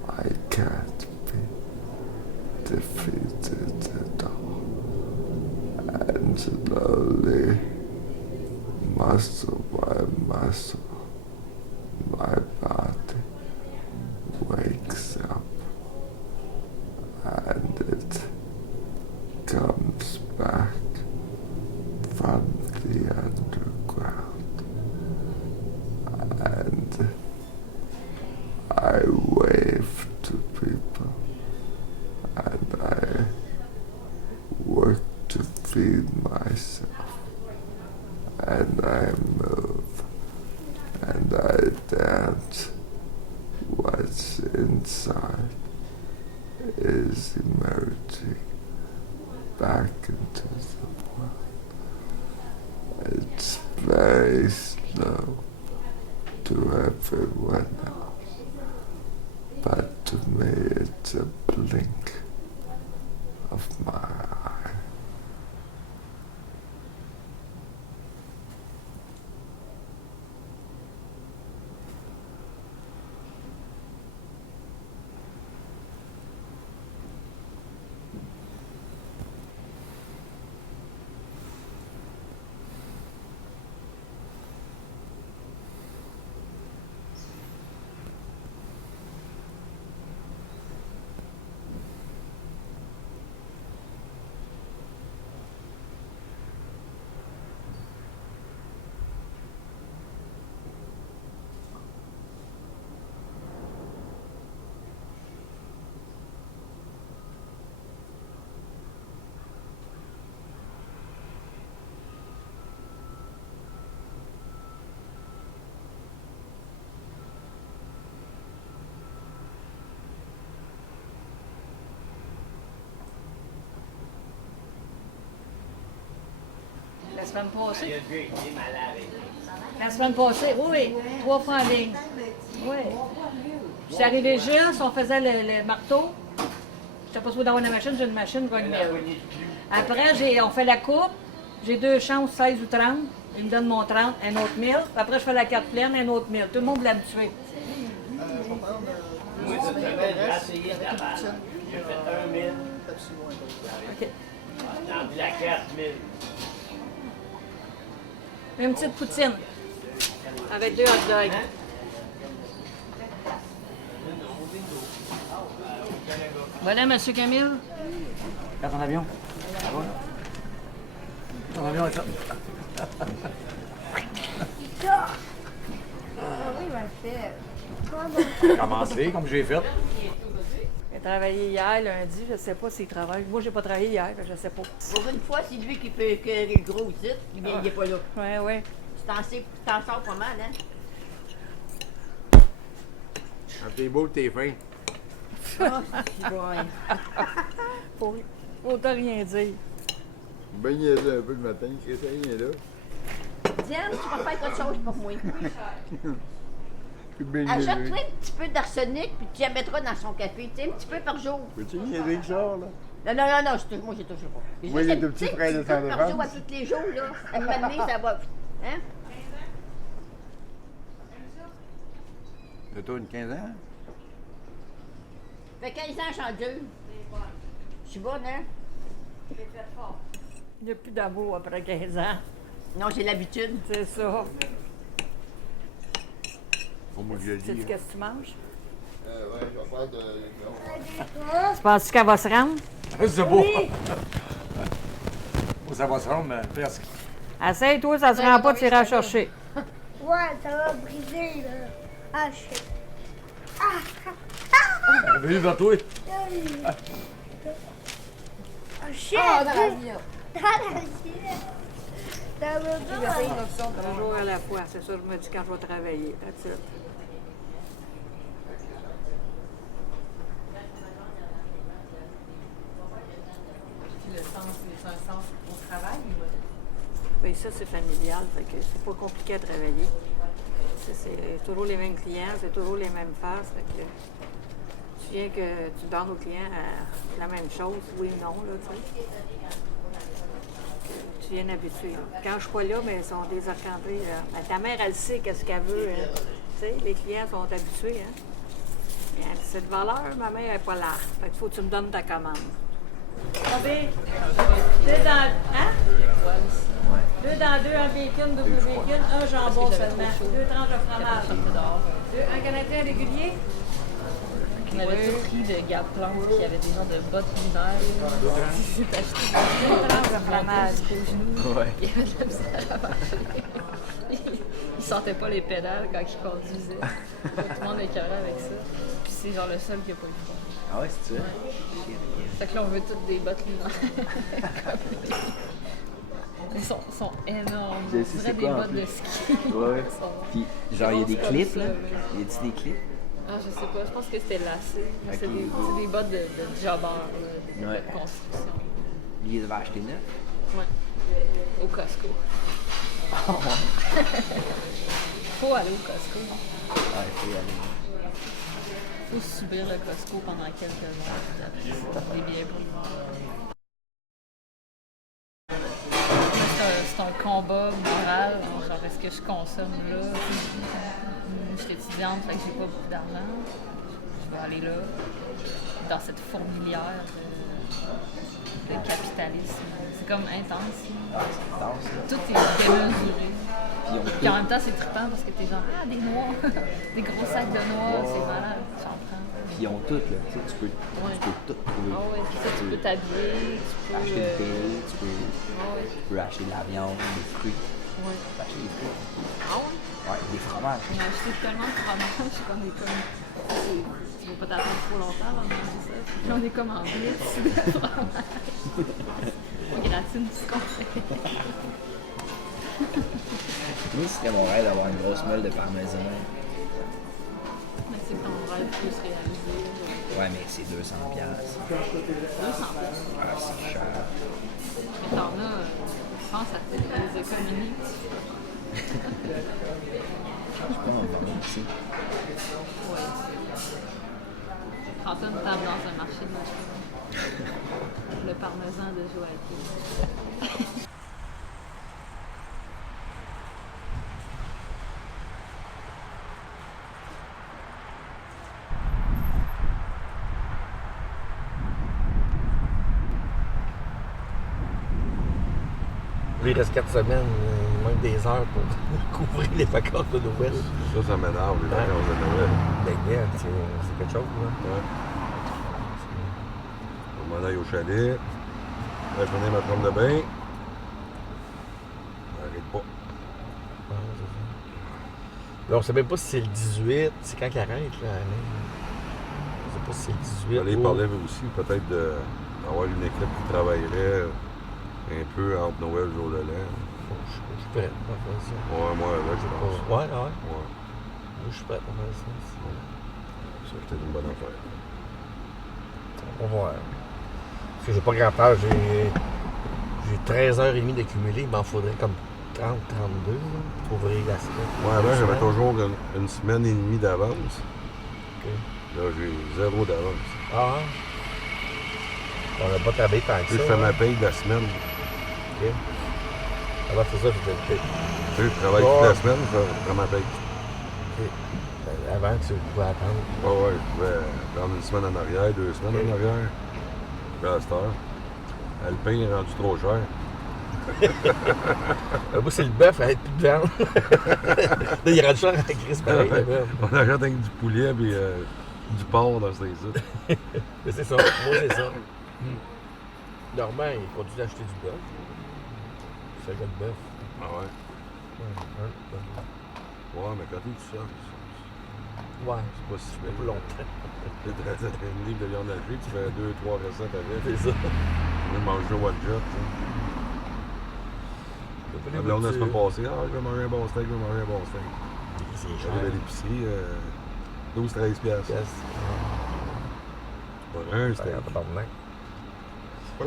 I can't be defeated at all. And slowly, muscle by muscle, my body wakes up, and it comes back from the underground. And I wave to people, and I work to feed myself, and I move, and I dance. What's inside is emerging back into the world. It's very slow to have everyone else. But to me, it's a blink of my eye. La semaine passée. La semaine passée, oui, 3 fois en ligne. Oui. Je suis arrivée juste, on faisait le marteau. Je n'étais pas supposée d'avoir une machine, j'ai une machine, je vais une 1000. Après, on fait la coupe, j'ai 2 chances, 16 ou 30. Il me donne mon 30, un autre 1000. Après, je fais la carte pleine, un autre 1000. Tout le monde l'a habitué. Moi, j'ai essayé d'abord. J'ai fait 1000. OK. Dans la carte 1000. Une petite poutine. Avec 2 hot dogs. Voilà, M. Camille. Regarde ton avion. Ça va? Ton avion est ça. Oui, il m'a fait. J'ai commencé comme j'ai fait. Il a travaillé hier, lundi, je ne sais pas s'il travaille. Moi, j'ai pas travaillé hier, je ne sais pas. Pour une fois, c'est lui qui fait le gros titre, il n'est pas là. Oui, oui. Tu t'en sors pas mal, hein? Quand t'es beau, t'es fin. Faut rien dire. Ben niaisé un peu le matin, c'est rien là. Diane, tu vas faire quelque chose pour moi. Ben Achète-toi un petit peu d'arsenic, puis tu la mettras dans son café, tu sais, un petit peu par jour. Peux-tu niaiser que ça, là? Non, moi, j'ai toujours pas. Moi, les deux petits frères de par Saint-Laurent. jour à tous les jours, là. À un moment donné, ça va. Hein? T'as toi une 15 ans? Fait 15 ans, j'en deux. Je suis bonne, hein? J'ai fait fort. Il n'y a plus d'amour après 15 ans. Non, j'ai l'habitude. C'est ça. Au moins que je le dis. Sais-tu qu'est-ce que tu manges? Ouais, je vais faire de... Tu penses qu'elle va se rendre? C'est beau! Ça va se rendre, mais presque. Essaye-toi, ça se rend pas, tu iras chercher. Ouais, ça va briser, là. Ah, shit. Bienvenue vers toi. Ah, shit. Ah, dans la vie, là. Dans la vie. Ça veut Je vais essayer une pas. option un jour à la fois. C'est ça, je me dis quand je vais travailler. That's it. C'est un sens au travail ou... Oui, ça, c'est familial, fait que c'est pas compliqué à travailler. C'est toujours les mêmes clients, c'est toujours les mêmes faces, fait que tu viens que tu donnes aux clients la même chose, oui ou non, là, tu sais. Tu viens habitué. Quand je suis pas là, mais ils sont désarcantés. Ta mère, elle sait qu'est-ce qu'elle veut. Hein. Tu sais, les clients sont habitués. Hein. Et cette valeur, ma mère n'est pas là. Fait qu'il faut que tu me donnes ta commande. Bobby, 2 dans... Hein? 2 dans 2, un bacon, double bacon, un jambon seulement. 2 tranches de fromage. Un canadien régulier? On avait tout pris de Gap Plante qui avait des genres de bottes lunaires. C'est acheté 2 tranches de fromage. Ouais. Il y avait de la misère à marcher. Il sentait pas les pédales quand il conduisait. Tout le monde écœurait avec ça. Puis c'est genre le seul qui a pas eu de fond. Ah ouais, c'est ça? Fait que là, on veut toutes des bottes lunaires. Elles sont énormes. Je sais On c'est dirait des quoi, en bottes plus. de ski. Ouais. Puis, genre, il y a des Comme clips, ça, là? ouais. Y a-t-il des clips? Ah, je sais pas. Je pense que c'était lacé. Ok. C'est des bottes de jobbers, là, des Ouais. bottes de construction. Il les avait achetés neufs? Ouais. Au Costco. faut aller au Costco. Ouais, il faut y aller. Faut subir le Costco pendant quelques mois. Des billets pour c'est un combat moral. Genre, est-ce que je consomme là? Je suis étudiante, fait que j'ai pas beaucoup d'argent. Je vais aller là, dans cette fourmilière de capitalisme. C'est comme intense. Tout est démesuré. Puis en même temps, c'est trippant parce que t'es genre, ah, des noix, des gros sacs de noix, c'est malade. J'en prends. Puis ils ont tout, là. Tu peux tout trouver. Ah ouais, puis ça, tu peux t'habiller, tu peux acheter une télé, tu peux acheter de la viande, des fruits. Ouais. Tu peux acheter des fruits. Ah ouais? Ouais, des fromages. On a acheté tellement de fromages qu'on est comme. Tu vas pas t'attendre trop longtemps avant de manger ça. Puis on est comme en blitz de fromage. On gratine tout ce qu'on fait. Moi, ce serait mon rêve d'avoir une grosse meule de parmesan. Mais c'est que ton rêve peut se réaliser. Ouais, mais c'est 200$. 200$? Ah, c'est cher. Mais t'en as, je pense à les économies que tu fais. Je peux en vendre ici. Ouais. Prends-toi une table dans un marché de machine. Le parmesan de Joachim. Il reste 4 semaines, il manque des heures pour couvrir les vacances de Noël. Ça m'énerve, les vacances de Noël. Ben, regarde, c'est quelque chose, là. Ouais. Je m'en aille au chalet. Là, je venais ma trompe de bain. J'arrête pas. Là, on sait même pas si c'est le 18, c'est quand qu'il arrête, là. On sait pas si c'est le 18. J'allais parler aussi, peut-être d'avoir une équipe qui travaillerait un peu entre Noël et le jour de l'an. Je suis prêt pour faire ça. Ouais, moi, là, je pense. Ouais. Moi, je suis prêt pour faire ça. Ça, c'était une bonne affaire. On va voir. Parce que j'ai pas grand peur, j'ai 13h30 d'accumulé, il m'en faudrait comme 30, 32 pour ouvrir la semaine. Ouais, avant, j'avais toujours une semaine et demie d'avance. OK. Là, j'ai 0 d'avance. Ah, on n'a pas travaillé tant que ça. Je fais ma paye de la semaine. OK. Avant, c'est ça, je faisais le paye. Tu sais, je travaille toute la semaine, je fais ma paye. OK. Avant que tu pouvais attendre. Ouais, je pouvais prendre une semaine en arrière, 2 semaines en arrière. Puis à cette heure, le pain est rendu trop cher. Moi, c'est le bœuf, elle n'a plus de viande. Là, il est rendu cher à la crise, pareil. On achète avec du poulet et du porc dans ces îles. Mais c'est ça, moi, c'est ça. Normand, il continue d'acheter du bœuf. C'est un gars de bœuf. Ah ouais? Ouais, mais quand t'es tout seul, ouais, c'est pas si pas longtemps. Tu as une livre de viande hachée, tu fais 2-3 recettes avec. C'est ça. On va manger one shot. La blonde la semaine passée, je vais manger un bon steak, C'est cher. J'arrive à l'épicerie, 12-13 piastres. Pas un steak.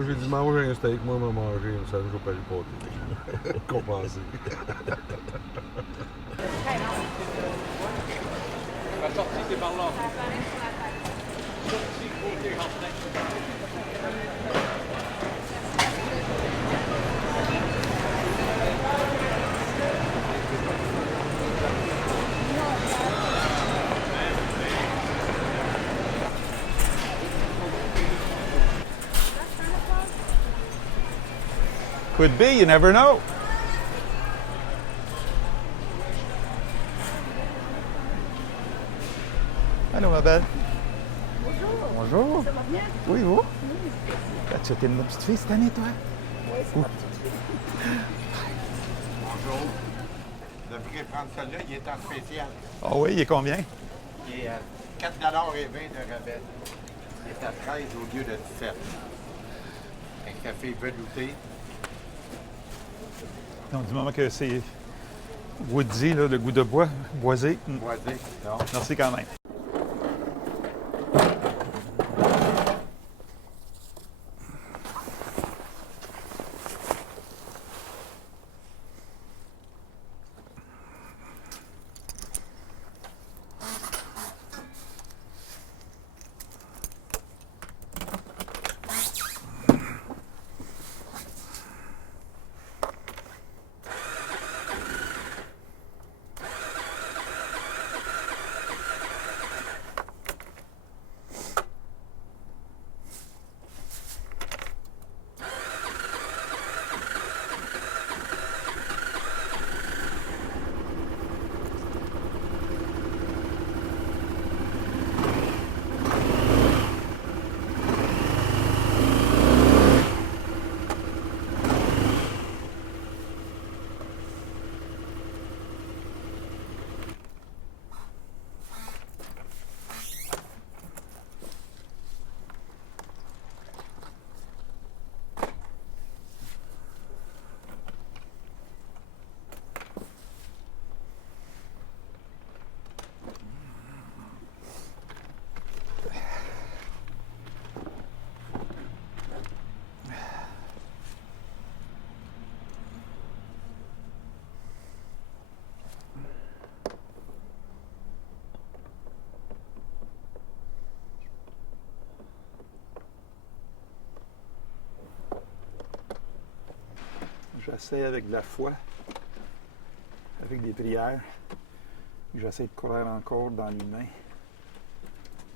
J'ai dit manger un steak, moi, je vais manger un sandwich au pâté pâté. Compensé. La sortie, c'est par là. Sortie, côté jardin. Could be, you never know. Allô, ma belle. Bonjour. Bonjour. Ça va bien? Oui, vous? Oui. As-tu été une petite fille cette année, toi? Oui, c'est ma petite fille. Bonjour. Vous devriez prendre celui-là, il est en spécial. Ah oui, il est combien? Il est 4,20 de rabais. Il est à 13 au lieu de 17. Un café velouté. Donc, du moment que c'est woody, là, le goût de bois, boisé. Boisé, non. Merci quand même. J'essaie avec de la foi, avec des prières. J'essaie de croire encore dans l'humain.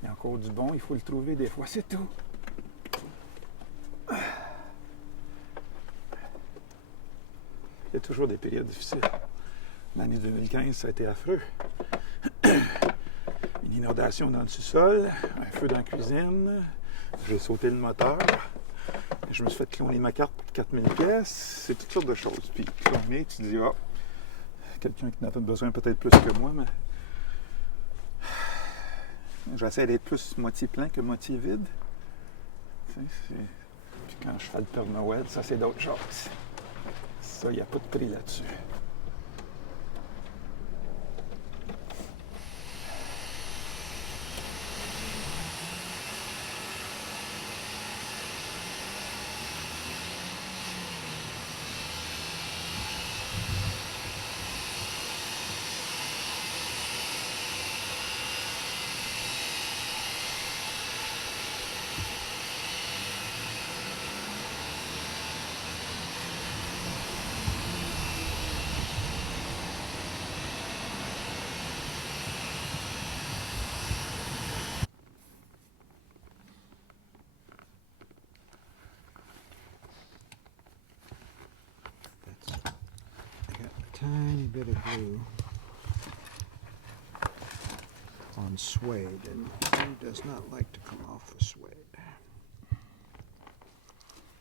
Il y a encore du bon, il faut le trouver des fois, c'est tout. Il y a toujours des périodes difficiles. L'année 2015, ça a été affreux. Une inondation dans le sous-sol, un feu dans la cuisine, j'ai sauté le moteur, je me suis fait cloner ma carte pour 4000 pièces, c'est toutes sortes de choses. Puis cloner, tu te dis, ah, quelqu'un qui n'a pas besoin peut-être plus que moi, mais j'essaie d'être plus moitié plein que moitié vide. Tu sais, puis quand je fais le Père Noël, ça c'est d'autres choses. Ça, il n'y a pas de prix là-dessus. Tiny bit of glue on suede, and glue does not like to come off the suede.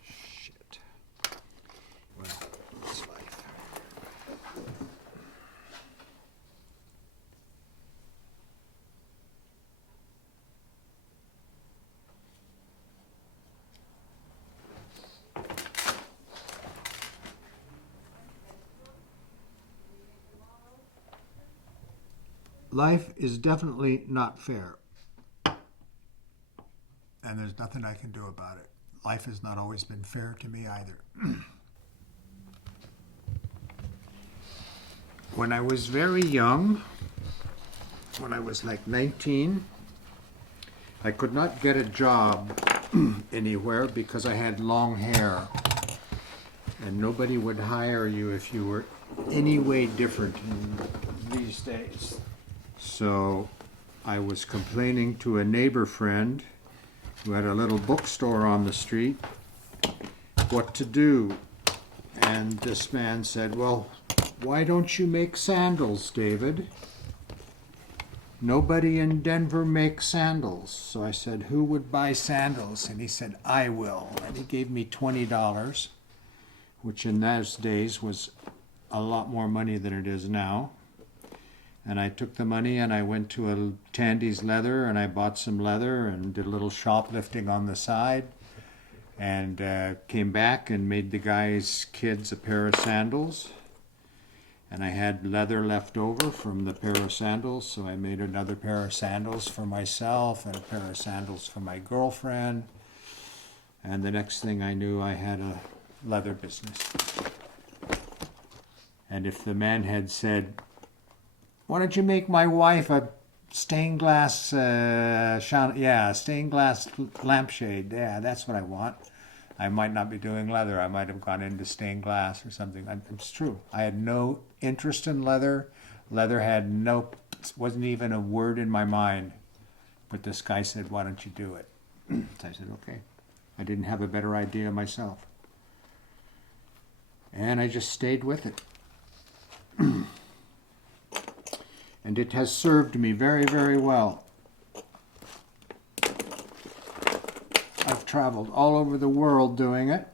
Shit. Well, that's life. Life is definitely not fair. And there's nothing I can do about it. Life has not always been fair to me either. When I was very young, when I was like 19, I could not get a job anywhere because I had long hair. And nobody would hire you if you were any way different these days. So I was complaining to a neighbor friend who had a little bookstore on the street what to do. And this man said, well, why don't you make sandals, David? Nobody in Denver makes sandals. So I said, who would buy sandals? And he said, I will. And he gave me $20, which in those days was a lot more money than it is now. And I took the money and I went to a Tandy's Leather and I bought some leather and did a little shoplifting on the side, and came back and made the guy's kids a pair of sandals. And I had leather left over from the pair of sandals, so I made another pair of sandals for myself and a pair of sandals for my girlfriend. And the next thing I knew, I had a leather business. And if the man had said, why don't you make my wife a stained glass, stained glass lampshade? Yeah, that's what I want. I might not be doing leather. I might have gone into stained glass or something. It's true. I had no interest in leather. Leather wasn't even a word in my mind. But this guy said, why don't you do it? So I said, okay. I didn't have a better idea myself. And I just stayed with it. And it has served me very, very well. I've traveled all over the world doing it.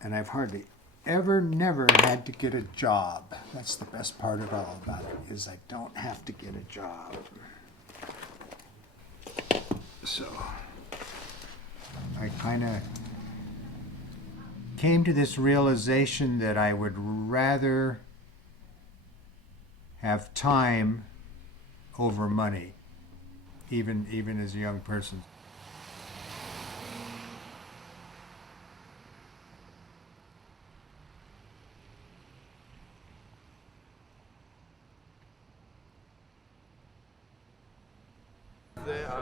And I've hardly never had to get a job. That's the best part of all about it, is I don't have to get a job. So I kind of came to this realization that I would rather have time over money, even as a young person.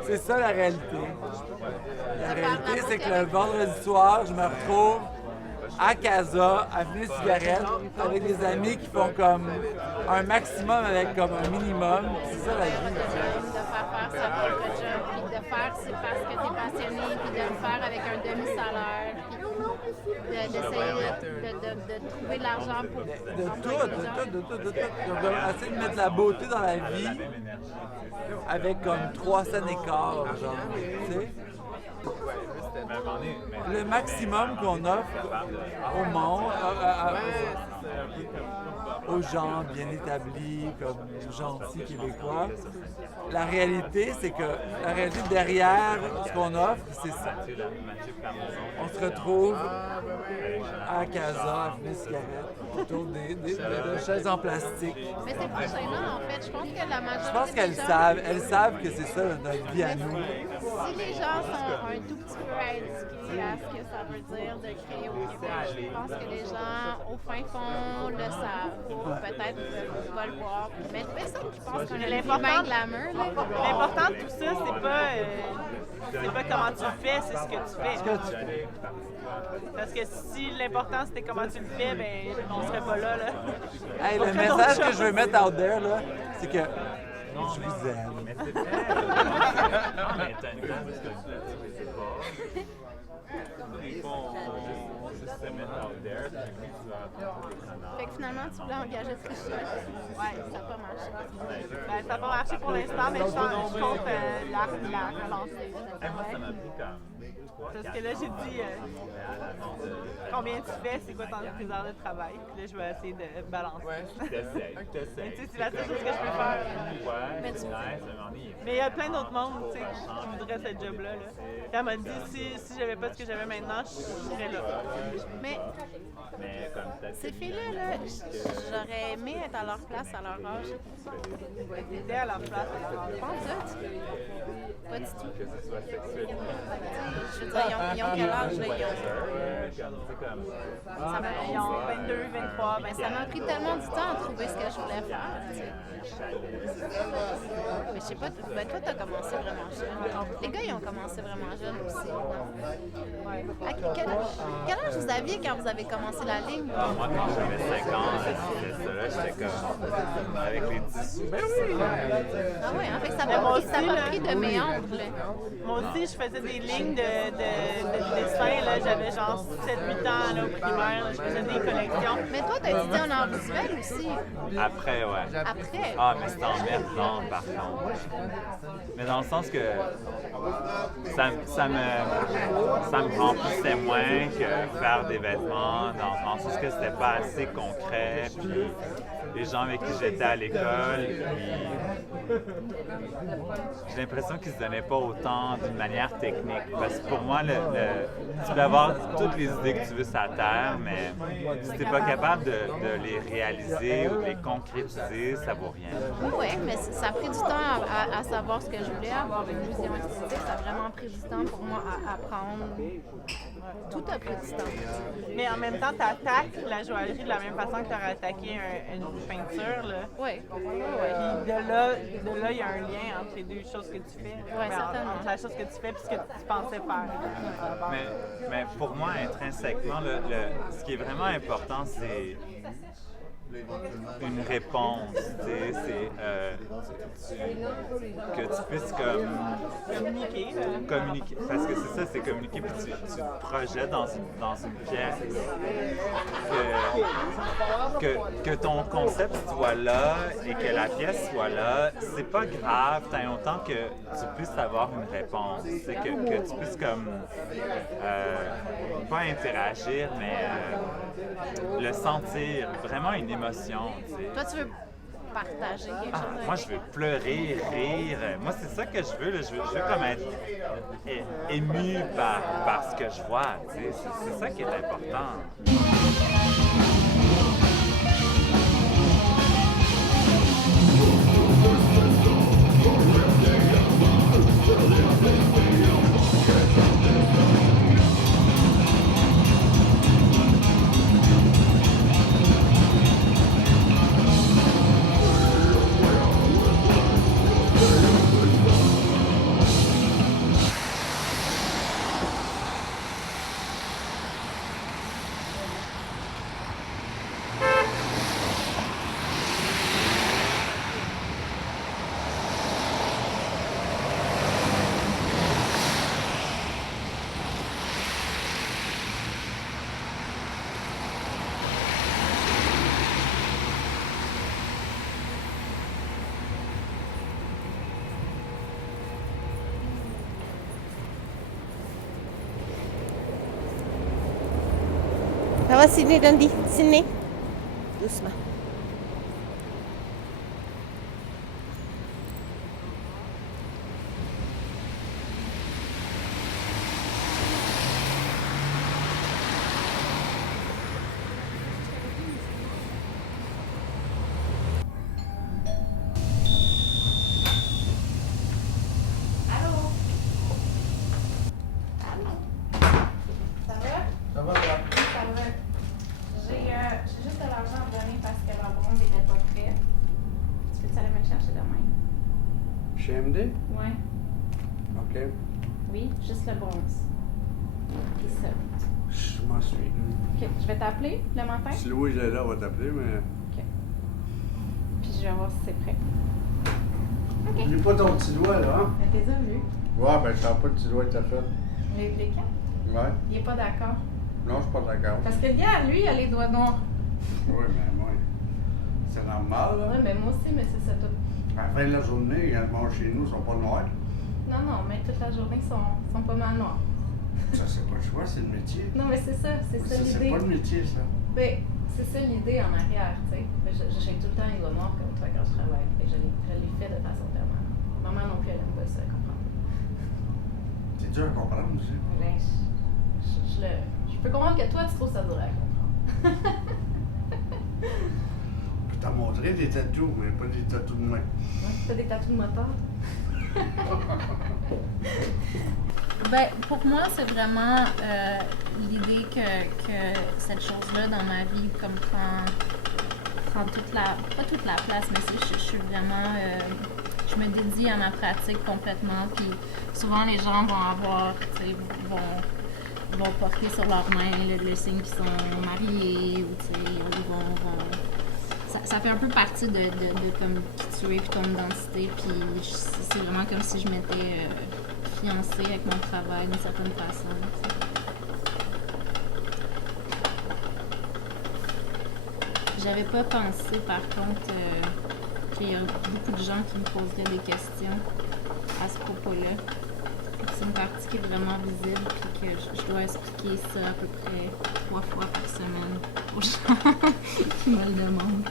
C'est ça la réalité. La réalité, c'est que le vendredi soir, je me retrouve à Casa, à fumer une cigarette, avec des amis qui font comme un maximum avec comme un minimum. C'est ça la vie. De faire sa propre job, puis de faire c'est parce que tu es passionné, puis de le faire avec un demi-salaire, puis d'essayer de trouver de l'argent pour... De tout. Essayer de mettre la beauté dans la vie avec comme 3 cents d'écart, genre, tu sais. Le maximum qu'on offre au monde, aux gens bien établis, comme gentils québécois, la réalité, c'est que la réalité derrière ce qu'on offre, c'est ça. On se retrouve à Casa, à fumer une cigarette, autour de chaises en plastique. Mais c'est pas gênant, en fait. Je pense que la majorité Je pense qu'elles savent que c'est ça notre vie à nous. Si les gens sont un tout petit peu indiqués à ce que ça veut dire de créer au Québec, je pense que les gens, au fin fond, le savent. Peut-être ne veulent pas le voir. Mais personne qui pense qu'on a le bien glamour. L'important de tout ça, c'est pas comment tu le fais, c'est ce que tu fais. Parce que si l'important c'était comment tu le fais, ben on serait pas là. Hey, le message que je veux mettre out there, là, c'est que je vous aime. Fait que finalement, tu voulais engager ce Trichette. Ouais, ça n'a pas marché. Ben, ça n'a pas marché pour l'instant, mais je compte la relancer. Parce que là, j'ai dit combien tu fais, c'est quoi tes heures de travail. Puis là, je vais essayer de balancer. Mais tu sais, c'est la seule chose que je peux faire. Mais il y a plein d'autres mondes qui voudraient ce job-là. Là. Elle m'a dit si j'avais pas ce que j'avais maintenant, je serais là. Mais ces filles-là, j'aurais aimé être à leur place, à leur âge. T'étais à leur place, à leur âge. Pas du tout. Je veux dire, ils ont quel âge, là? Ils ont 22, 23. Ben, ça m'a pris tellement du temps à trouver ce que je voulais faire. Mais je sais pas, ben, toi, t'as commencé vraiment jeune. Les gars, ils ont commencé vraiment jeunes aussi. Quel âge vous aviez quand vous avez commencé la ligne? Moi, quand j'avais 5 ans, c'était ça, là, j'étais comme avec les 10. Ben oui! Ah ouais, en fait, ça m'a pris de méandre, là. Moi aussi, je faisais des lignes de dessin, là. J'avais genre 7-8 ans, là, au primaire, là. Je faisais des collections. Mais toi, t'as étudié en art visuel aussi. Après, ouais. Après? Ah, mais c'était emmerdant, par contre. Mais dans le sens que ça me remplissait moins que faire des vêtements, dans le sens que c'était pas assez concret, puis les gens avec qui j'étais à l'école, j'ai l'impression qu'ils se donnaient pas autant d'une manière technique. Parce que pour moi, tu peux avoir toutes les idées que tu veux sur la Terre, mais si t'es pas capable de les réaliser ou de les concrétiser, ça vaut rien. Oui, mais ça a pris du temps à savoir ce que je voulais, avoir une vision esthétique. Ça a vraiment pris du temps pour moi à apprendre. Tout a pris du temps. Mais en même temps, tu attaques la joaillerie de la même façon que tu aurais attaqué une peinture. Là. Oui. Puis de là, il y a un lien entre les deux choses que tu fais. Oui, certainement. Entre la chose que tu fais et ce que tu pensais faire. Mais pour moi, intrinsèquement, ce qui est vraiment important, c'est une réponse, tu sais, c'est que tu puisses communiquer, parce que c'est ça, c'est communiquer, puis tu te projettes dans une pièce, que ton concept soit là et que la pièce soit là, c'est pas grave, tant autant que tu puisses avoir une réponse, c'est que tu puisses comme, pas interagir, mais le sentir, vraiment une émotion. T'sais. Toi, tu veux partager quelque chose? Moi, je veux pleurer, rire. Moi, c'est ça que je veux. Là. Je veux comme être ému par ce que je vois. C'est ça qui est important. Sydney Dundee. Sydney. Doucement. J'ai juste de l'argent à me donner parce que la bombe n'était pas prête. Tu peux-tu aller me chercher demain? Chez MD? Ouais. OK. Oui, juste le bronze. Puis ça. Je m'en suis. OK, je vais t'appeler le matin. Si Louis est là, on va t'appeler, mais. OK. Puis je vais voir si c'est prêt. OK. N'oublie pas ton petit doigt, là, hein? Mais t'es déjà vu. Ouais, ben, je sens pas que tu dois être fait. Les quatre? Ouais. Il est pas d'accord. Non, je suis pas d'accord. Parce que le gars, lui, il a les doigts noirs. Oui, mais moi. C'est normal, là. Ouais, mais moi aussi, mais c'est ça tout. À la fin de la journée, quand ils mangent chez nous, ils sont pas noirs. Non, non, mais toute la journée, ils sont pas mal noirs. Ça, c'est pas le choix, c'est le métier. Non, mais c'est ça l'idée. C'est pas le métier, ça. Ben, c'est ça l'idée en arrière, tu sais. J'achète tout le temps les doigts noirs comme toi quand je travaille. Et je les fais de façon permanente. Maman non plus, elle aime pas ça, comprendre. C'est dur à comprendre aussi. Ben, je peux comprendre que toi, tu trouves ça dur à comprendre. Je t'ai montré des tatous, mais pas des tatous de main. Ouais, t'as des tatous de moteur? Ben, pour moi, c'est vraiment l'idée que cette chose-là dans ma vie comme prend toute la... pas toute la place, mais je suis vraiment... je me dédie à ma pratique complètement, puis souvent les gens vont avoir, tu sais, vont porter sur leurs mains le signe qu'ils sont mariés, ou tu sais, ils vont... Ça fait un peu partie de comme qui tu es, puis ton identité, puis c'est vraiment comme si je m'étais fiancée avec mon travail d'une certaine façon. J'avais pas pensé, par contre, qu'il y a beaucoup de gens qui me poseraient des questions à ce propos-là. C'est une partie qui est vraiment visible, puis que je dois expliquer ça à peu près 3 fois par semaine aux gens qui me le demandent.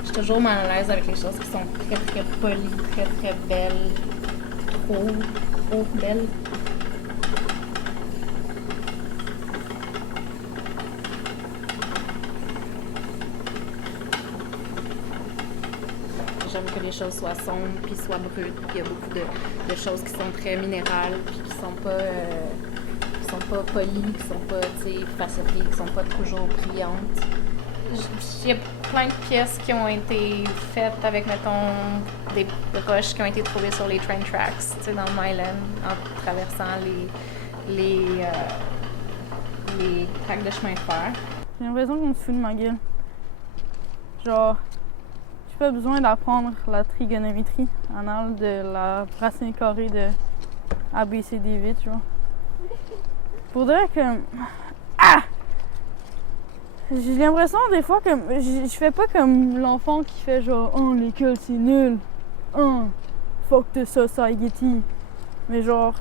Je suis toujours mal à l'aise avec les choses qui sont très très polies, très très belles, trop belles. J'aime que les choses soient sombres, puis soient brutes, puis il y a beaucoup de choses qui sont très minérales, puis qui sont pas polies, qui sont pas, tu sais, facettées, qui sont pas toujours brillantes. Il y a plein de pièces qui ont été faites avec, mettons, des roches qui ont été trouvées sur les train tracks, tu sais, dans le Myland, en traversant les tracks de chemin de fer. J'ai l'impression qu'on se fout de ma gueule. Genre, j'ai pas besoin d'apprendre la trigonométrie anale de la racine carrée de ABCD8, tu vois. Pour dire que... Ah! J'ai l'impression des fois que je fais pas comme l'enfant qui fait genre « Oh, l'école c'est nul! Fuck de society! » Mais genre,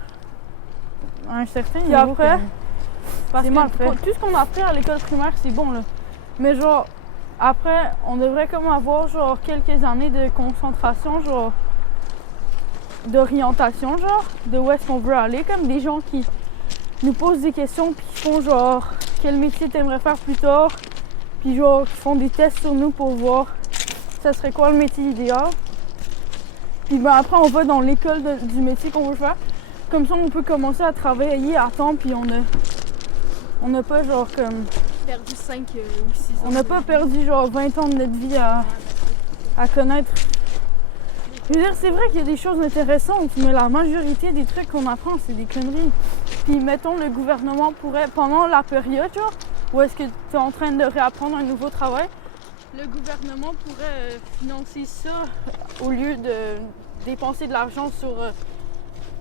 à un certain niveau... après, parce que tout ce qu'on a appris à l'école primaire, c'est bon, là. Mais genre, après, on devrait comme avoir genre quelques années de concentration, genre d'orientation, genre, de où est-ce qu'on veut aller, comme des gens qui nous posent des questions puis qui font genre quel métier t'aimerais faire plus tard, puis genre qui font des tests sur nous pour voir ça serait quoi le métier idéal. Puis ben après on va dans l'école du métier qu'on veut faire. Comme ça on peut commencer à travailler à temps, puis on n'a pas genre comme perdu 5 ou 6 ans. On n'a pas perdu genre 20 ans de notre vie à connaître. Je veux dire, c'est vrai qu'il y a des choses intéressantes, mais la majorité des trucs qu'on apprend, c'est des conneries. Puis mettons, le gouvernement pourrait, pendant la période, genre, où est-ce que tu es en train de réapprendre un nouveau travail, le gouvernement pourrait financer ça au lieu de dépenser de l'argent sur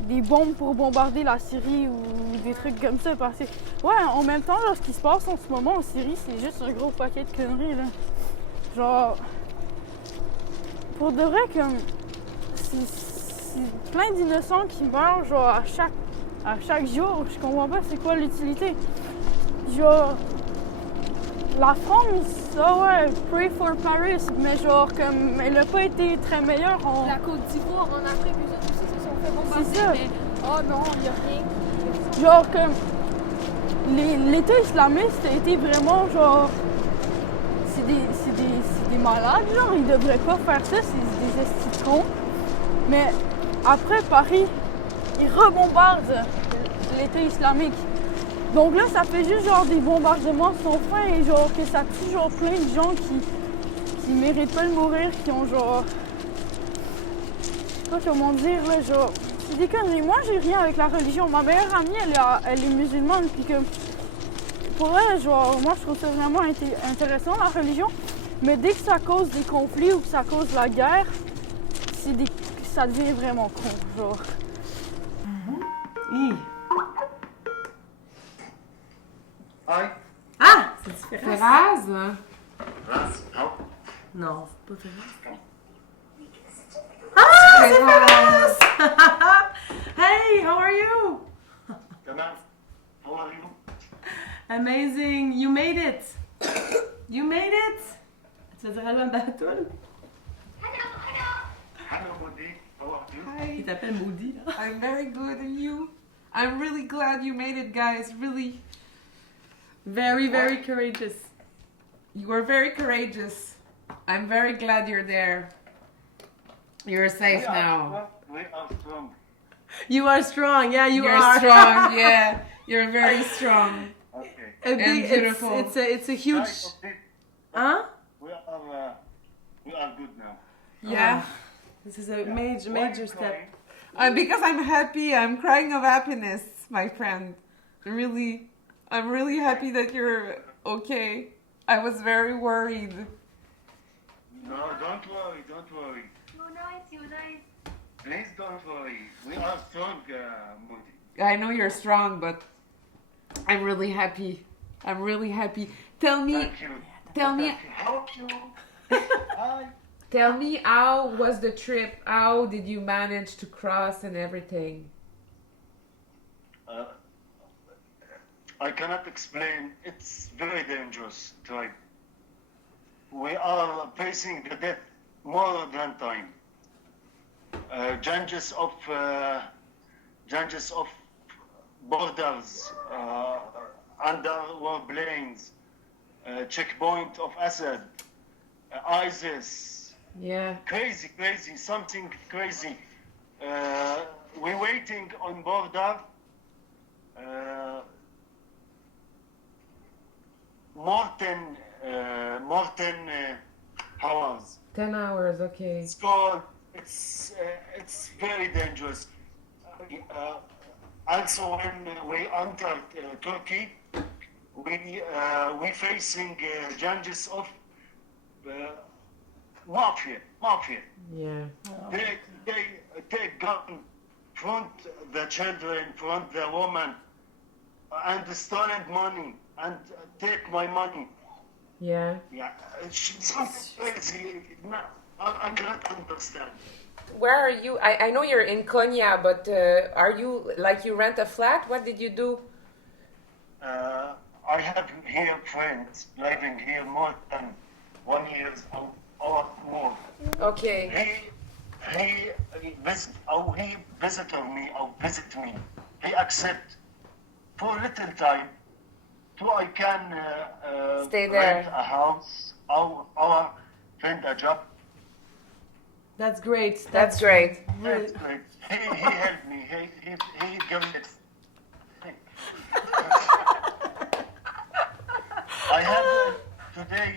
des bombes pour bombarder la Syrie ou des trucs comme ça. Parce que, ouais, en même temps, là, ce qui se passe en ce moment en Syrie, c'est juste un gros paquet de conneries, là. Genre, pour de vrai, comme, c'est plein d'innocents qui meurent, genre, à chaque jour. Je comprends pas c'est quoi l'utilité. Genre, La France, ouais, Pray for Paris, mais genre, comme elle n'a pas été très meilleure. La Côte d'Ivoire en Afrique, eux autres aussi se sont fait bombarder. C'est ça. Mais, oh non, il n'y a rien. Genre, comme l'État islamiste a été vraiment, genre, c'est des malades, genre, ils devraient pas faire ça, c'est des estitrons. Mais après, Paris, ils rebombardent l'État islamique. Donc là, ça fait juste genre des bombardements sans fin et genre que ça tue genre plein de gens qui méritent pas de mourir, qui ont genre... Je sais pas comment dire, là, genre... C'est des conneries. Moi, j'ai rien avec la religion. Ma meilleure amie, elle est musulmane, puis que... Pour elle, genre, moi, je trouve ça vraiment intéressant, la religion. Mais dès que ça cause des conflits ou que ça cause la guerre, ça devient vraiment con, genre... Ah! C'est Ferraz? Non, c'est pas Ferraz. Ah! C'est Ferraz! Hey, how are you? How are you? Amazing! You made it! You made it! Tu vas dire allô à Batoul? Hello, Moody. How are you? Hi. Il t'appelle Moody, là. I'm very good, and you? I'm really glad you made it, guys. Really. Very, very courageous. You were very courageous. I'm very glad you're there. You're safe now. We are strong. You are strong. Yeah, You're are. strong, yeah. You're very strong. Okay. And beautiful. It's a huge... Huh? We are good now. Yeah. This is a major step. Because I'm happy. I'm crying of happiness, my friend. I'm really happy that you're okay. I was very worried. No, don't worry. Please don't worry. We are strong, Moody. I know you're strong, but I'm really happy. Tell me, tell me, how was the trip? How did you manage to cross and everything? I cannot explain. It's very dangerous trip. We are facing the death more than time. Changes of borders, underwater planes, checkpoint of Assad, ISIS. Yeah. Crazy, something crazy. We're waiting on border. More than hours. 10 hours, okay. It's cold. It's very dangerous. Also, when we entered Turkey, we facing changes of mafia. Yeah. They take gun, front the children, front the woman, and stolen money and take my money. Yeah. Yeah, it's crazy. I cannot understand. Where are you? I know you're in Konya, but are you, like, you rent a flat? What did you do? I have here friends living here more than 1 year or more. Okay. He visited me. He accept for a little time, so I can stay there, rent a house or find a job. That's great. That's great. That's great. He helped me. He gave it. I have today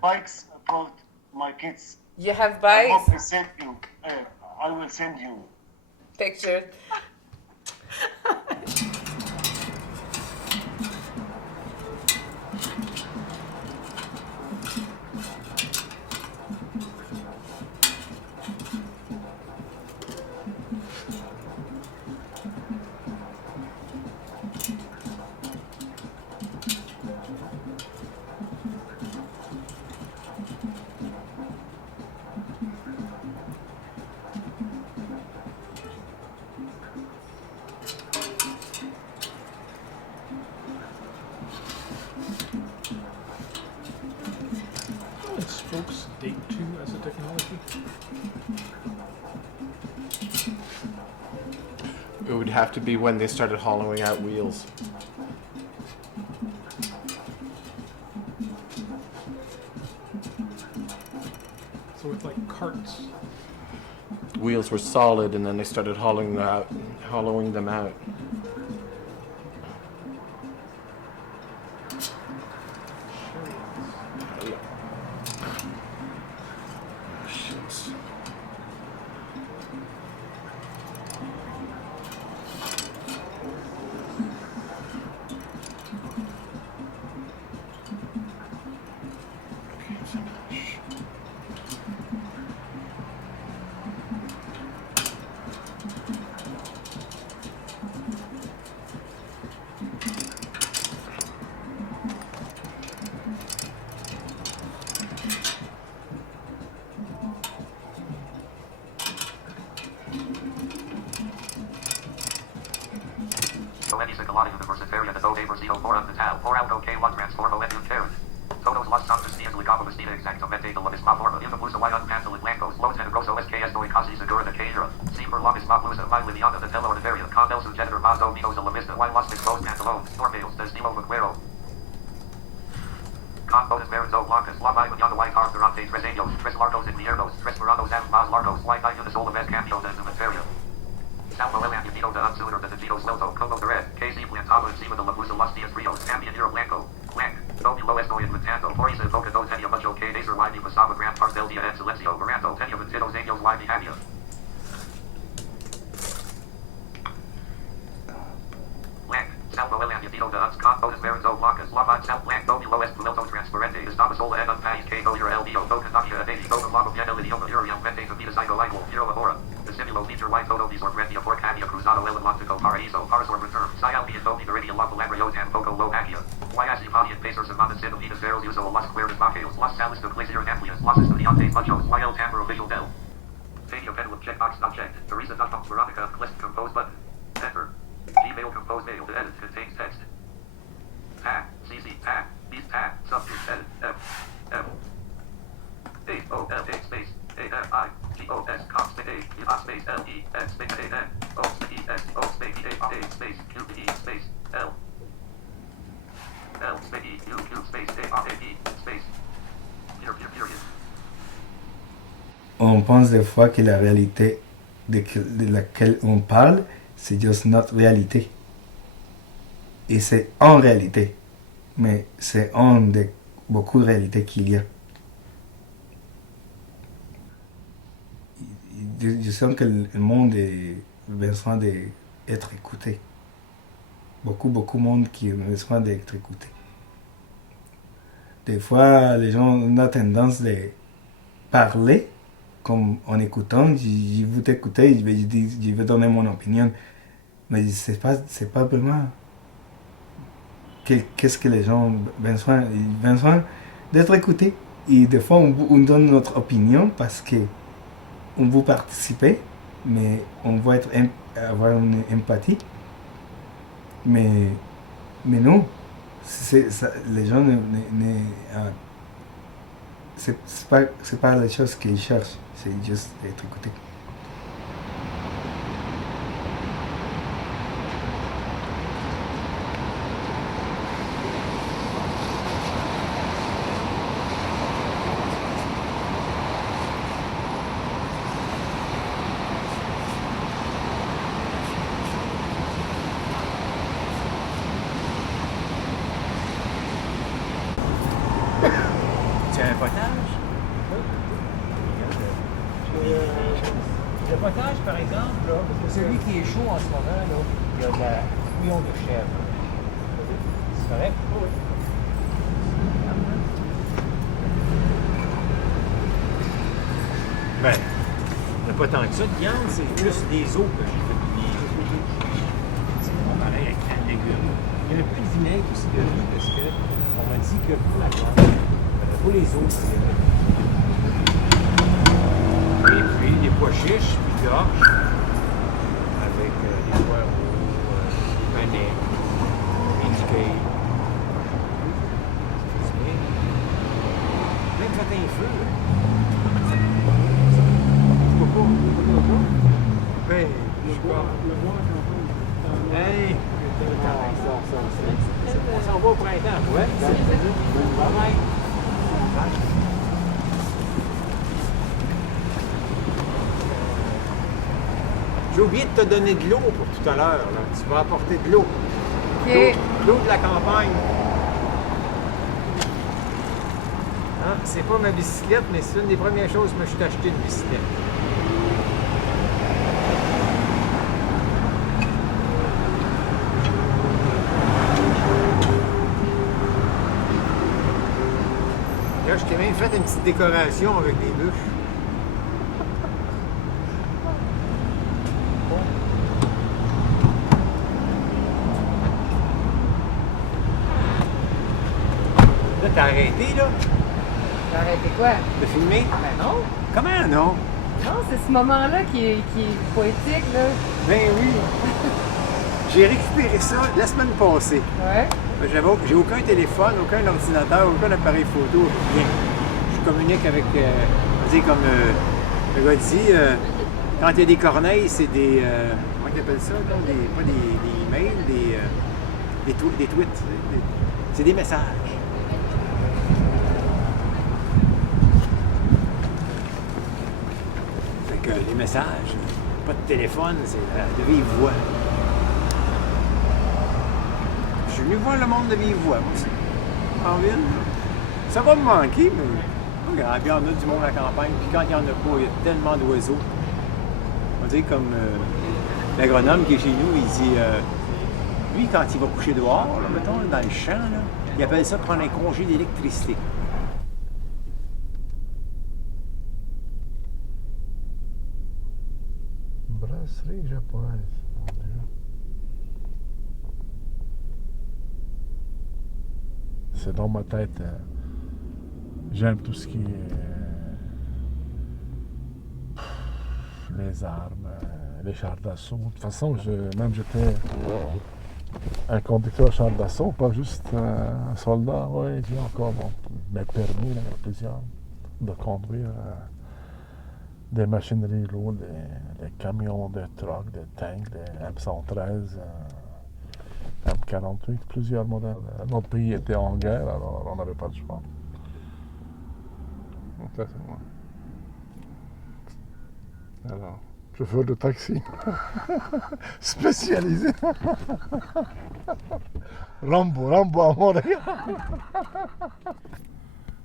bikes for my kids. You have I bikes? will send you pictures. it would have to be when they started hollowing out wheels. So it's like carts. Wheels were solid, and then they started hollowing them out. On pense des fois que la réalité de laquelle on parle, c'est juste notre réalité. Et c'est en réalité. Mais c'est en de beaucoup de réalités qu'il y a. Je sens que le monde a besoin d'être écouté. Beaucoup de monde qui a besoin d'être écouté. Des fois, les gens ont tendance de parler comme en écoutant. Je veux t'écouter, je vais donner mon opinion. Mais c'est pas vraiment qu'est-ce que les gens ont besoin d'être écoutés. Et des fois, on donne notre opinion parce que on veut participer, mais on veut avoir une empathie. Mais non, les gens c'est pas la chose qu'ils cherchent, c'est juste être écouté. C'est un potage? Le potage, par exemple, là, celui qui est chaud en ce moment, là, il y a de la bouillon de chèvre. C'est correct? Oui. Ben, il n'y a pas tant que ça de viande, c'est plus des os que j'ai fait bouillir. C'est bon pareil avec plein de légumes. Il y a un peu de vinaigre aussi de riz parce qu'on m'a dit que pour la viande, pour les os, et puis des pois chiches, puis gorge, avec des poireaux, des panais, et du cake. Plein de fatins et feu. Pourquoi pas? Ben, je sais pas. Hey! On s'en va au printemps, ouais? Bye-bye! J'ai oublié de te donner de l'eau pour tout à l'heure. Tu vas apporter de l'eau. OK. L'eau de la campagne. Hein? C'est pas ma bicyclette, mais c'est une des premières choses que je me suis acheté une bicyclette. Là, je t'ai même fait une petite décoration avec des bûches. Là, t'as arrêté, là? J'ai arrêté quoi? De filmer? Ben non. Comment non? Non, c'est ce moment-là qui est poétique, là. Ben oui! J'ai récupéré ça la semaine passée. Ouais. J'ai aucun téléphone, aucun ordinateur, aucun appareil photo, rien. Je communique avec, on va dire comme le gars dit, quand il y a des corneilles, c'est des, comment ils appellent ça, là? Pas des mails, des tweets, c'est des messages. Fait que les messages, pas de téléphone, c'est de vive voix. Je suis venu voir le monde de vive voix, moi aussi. En ville. Ça va me manquer, mais regarde, il y en a du monde à la campagne, puis quand il n'y en a pas, il y a tellement d'oiseaux. On va dire comme l'agronome qui est chez nous, il dit, lui, quand il va coucher dehors, là, mettons, dans le champ, là, il appelle ça prendre un congé d'électricité. Brasserie japonaise, mon Dieu. C'est dans ma tête. J'aime tout ce qui est les armes, les chars d'assaut. De toute façon, même j'étais un conducteur char d'assaut, pas juste un soldat. Oui, j'ai encore mes permis, là, plusieurs, de conduire des machineries lourdes, des camions, des trucks, des tanks, des M113. M48, plusieurs modèles. Notre pays était en guerre, alors on n'avait pas de choix. Donc ça, c'est moi. Alors, chauffeur de taxi. Spécialisé. Rambo à Montréal.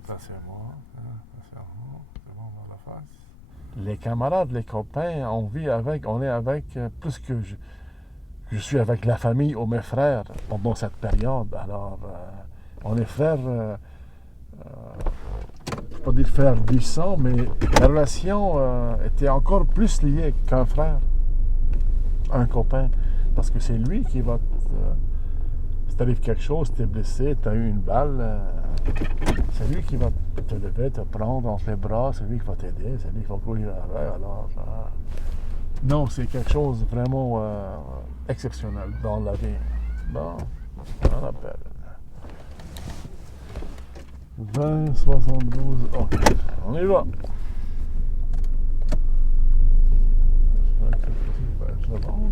Ça, c'est moi. C'est bon dans la face. Les camarades, les copains, on vit avec, on est avec, plus que je suis avec la famille ou mes frères pendant cette période. Alors, on est frères, je ne peux pas dire frères du sang, mais la relation était encore plus liée qu'un frère, un copain. Parce que c'est lui qui va, si t'arrive quelque chose, t'es blessé, t'as eu une balle, c'est lui qui va te lever, te prendre entre les bras, c'est lui qui va t'aider, c'est lui qui va courir avec. Alors, non, c'est quelque chose de vraiment exceptionnel dans la vie. Bon, on appelle. 2072, ok, on y va. J'espère que ceci va être le bon.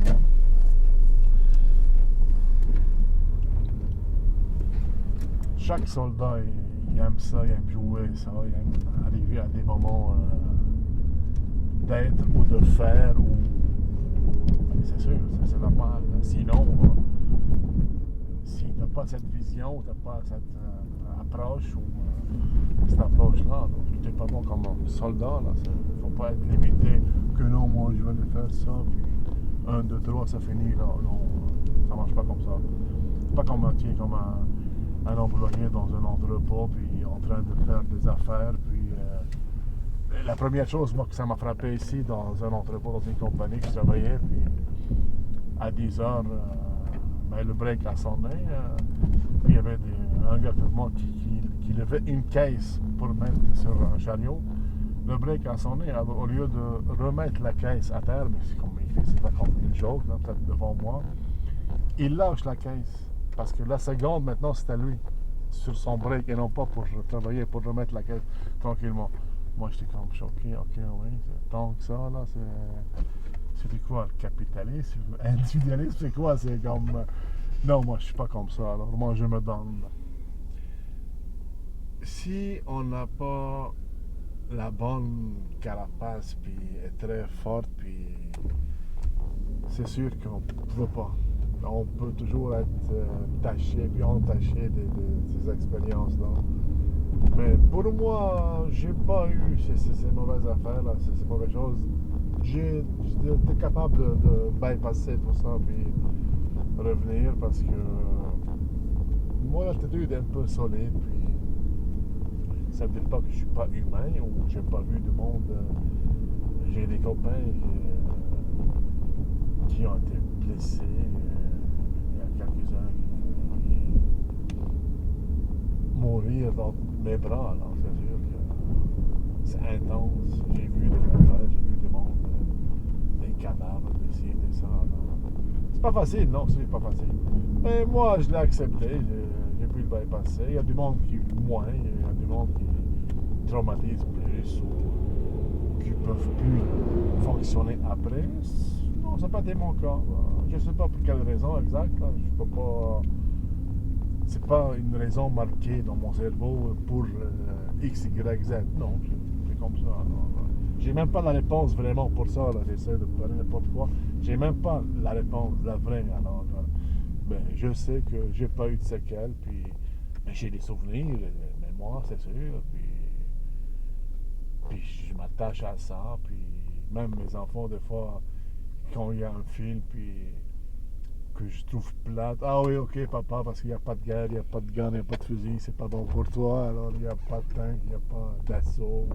Chaque soldat, il aime ça, il aime jouer ça, il aime arriver à des moments d'être ou de faire, ou c'est sûr, c'est normal. Sinon, si tu n'as pas cette vision, tu n'as pas cette approche, ou cette approche-là, tu n'es pas bon comme soldat. Il ne faut pas être limité que non, moi je vais aller faire ça, puis 1, 2, 3, ça finit là. Non, ça ne marche pas comme ça. Pas comme un employé dans un entrepôt, puis en train de faire des affaires, puis la première chose, moi, que ça m'a frappé ici, dans un entrepôt, dans une compagnie que je travaillais, puis à 10 heures, le break a sonné, puis il y avait un gars comme moi qui levait une caisse pour mettre sur un chariot. Le break a sonné, alors, au lieu de remettre la caisse à terre, mais c'est comme il fait, c'est pas comme une joke, là, peut-être devant moi, il lâche la caisse, parce que la seconde, maintenant, c'est à lui, sur son break, et non pas pour travailler, pour remettre la caisse tranquillement. Moi, j'étais comme choqué. OK, oui, tant que ça, là, c'est quoi, le capitalisme? Individualisme, c'est quoi? C'est comme... non, moi, je suis pas comme ça. Alors, moi, je me donne. Si on n'a pas la bonne carapace, puis est très forte, puis c'est sûr qu'on ne peut pas. On peut toujours être taché, puis entaché de ces expériences-là. Mais pour moi, j'ai pas eu ces mauvaises affaires, là, ces mauvaises choses. J'étais capable de bypasser tout ça, puis revenir, parce que moi, l'attitude est un peu solide, puis ça veut dire pas que je suis pas humain ou que j'ai pas vu de monde. J'ai des copains qui ont été blessés. Il y a quelques-uns qui mourir dans mes bras. Alors c'est sûr que c'est intense. J'ai vu des affaires, j'ai vu du monde, des cadavres, des ci, des ça. C'est pas facile, non, c'est pas facile. Mais moi, je l'ai accepté. J'ai pu le bypasser. Il y a du monde qui moins, il y a du monde qui traumatise plus ou qui ne peuvent plus fonctionner après. Non, ça n'a pas été mon cas. Je ne sais pas pour quelle raison exacte. Je peux pas. C'est pas une raison marquée dans mon cerveau pour X, Y, Z. Non, c'est comme ça. J'ai même pas la réponse vraiment pour ça. J'essaie de parler n'importe quoi. J'ai même pas la réponse, la vraie. Alors, ben, je sais que j'ai pas eu de séquelles, puis ben, j'ai des souvenirs, mémoire, c'est sûr, puis je m'attache à ça, puis même mes enfants, des fois, quand il y a un film, puis que je trouve plate, ah oui, ok, papa, parce qu'il n'y a pas de guerre, il n'y a pas de gun, il n'y a pas de fusil, c'est pas bon pour toi, alors il n'y a pas de tank, il n'y a pas d'assaut,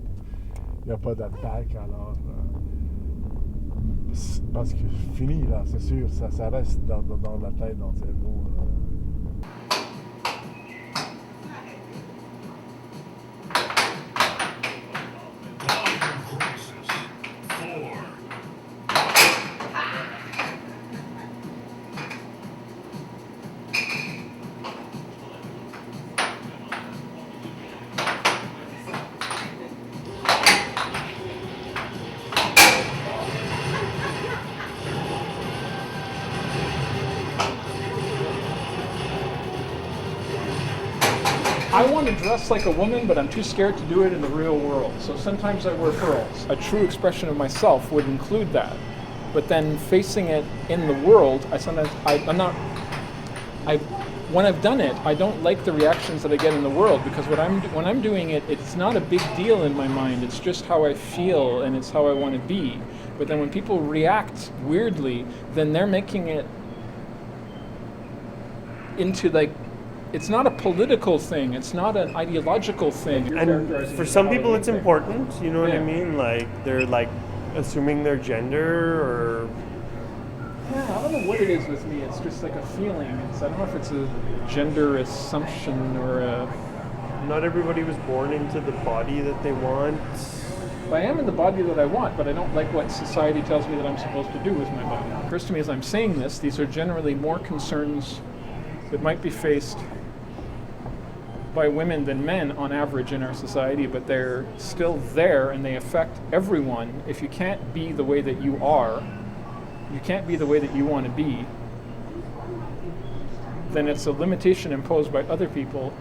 il n'y a pas d'attaque, alors... parce que fini là, c'est sûr, ça reste dans la tête, dans le cerveau. I want to dress like a woman, but I'm too scared to do it in the real world. So sometimes I wear pearls. A true expression of myself would include that. But then facing it in the world, when I've done it, I don't like the reactions that I get in the world, because when I'm doing it, it's not a big deal in my mind. It's just how I feel and it's how I want to be. But then when people react weirdly, then they're making it into like, it's not a political thing, it's not an ideological thing. And for some people it's important, you know what I mean? Like, they're like assuming their gender or... Yeah, I don't know what it is with me, it's just like a feeling. I don't know if it's a gender assumption or a... Not everybody was born into the body that they want. I am in the body that I want, but I don't like what society tells me that I'm supposed to do with my body. It occurs to me as I'm saying this, these are generally more concerns that might be faced by women than men on average in our society, but they're still there and they affect everyone. If you can't be the way that you are, you can't be the way that you want to be, then it's a limitation imposed by other people,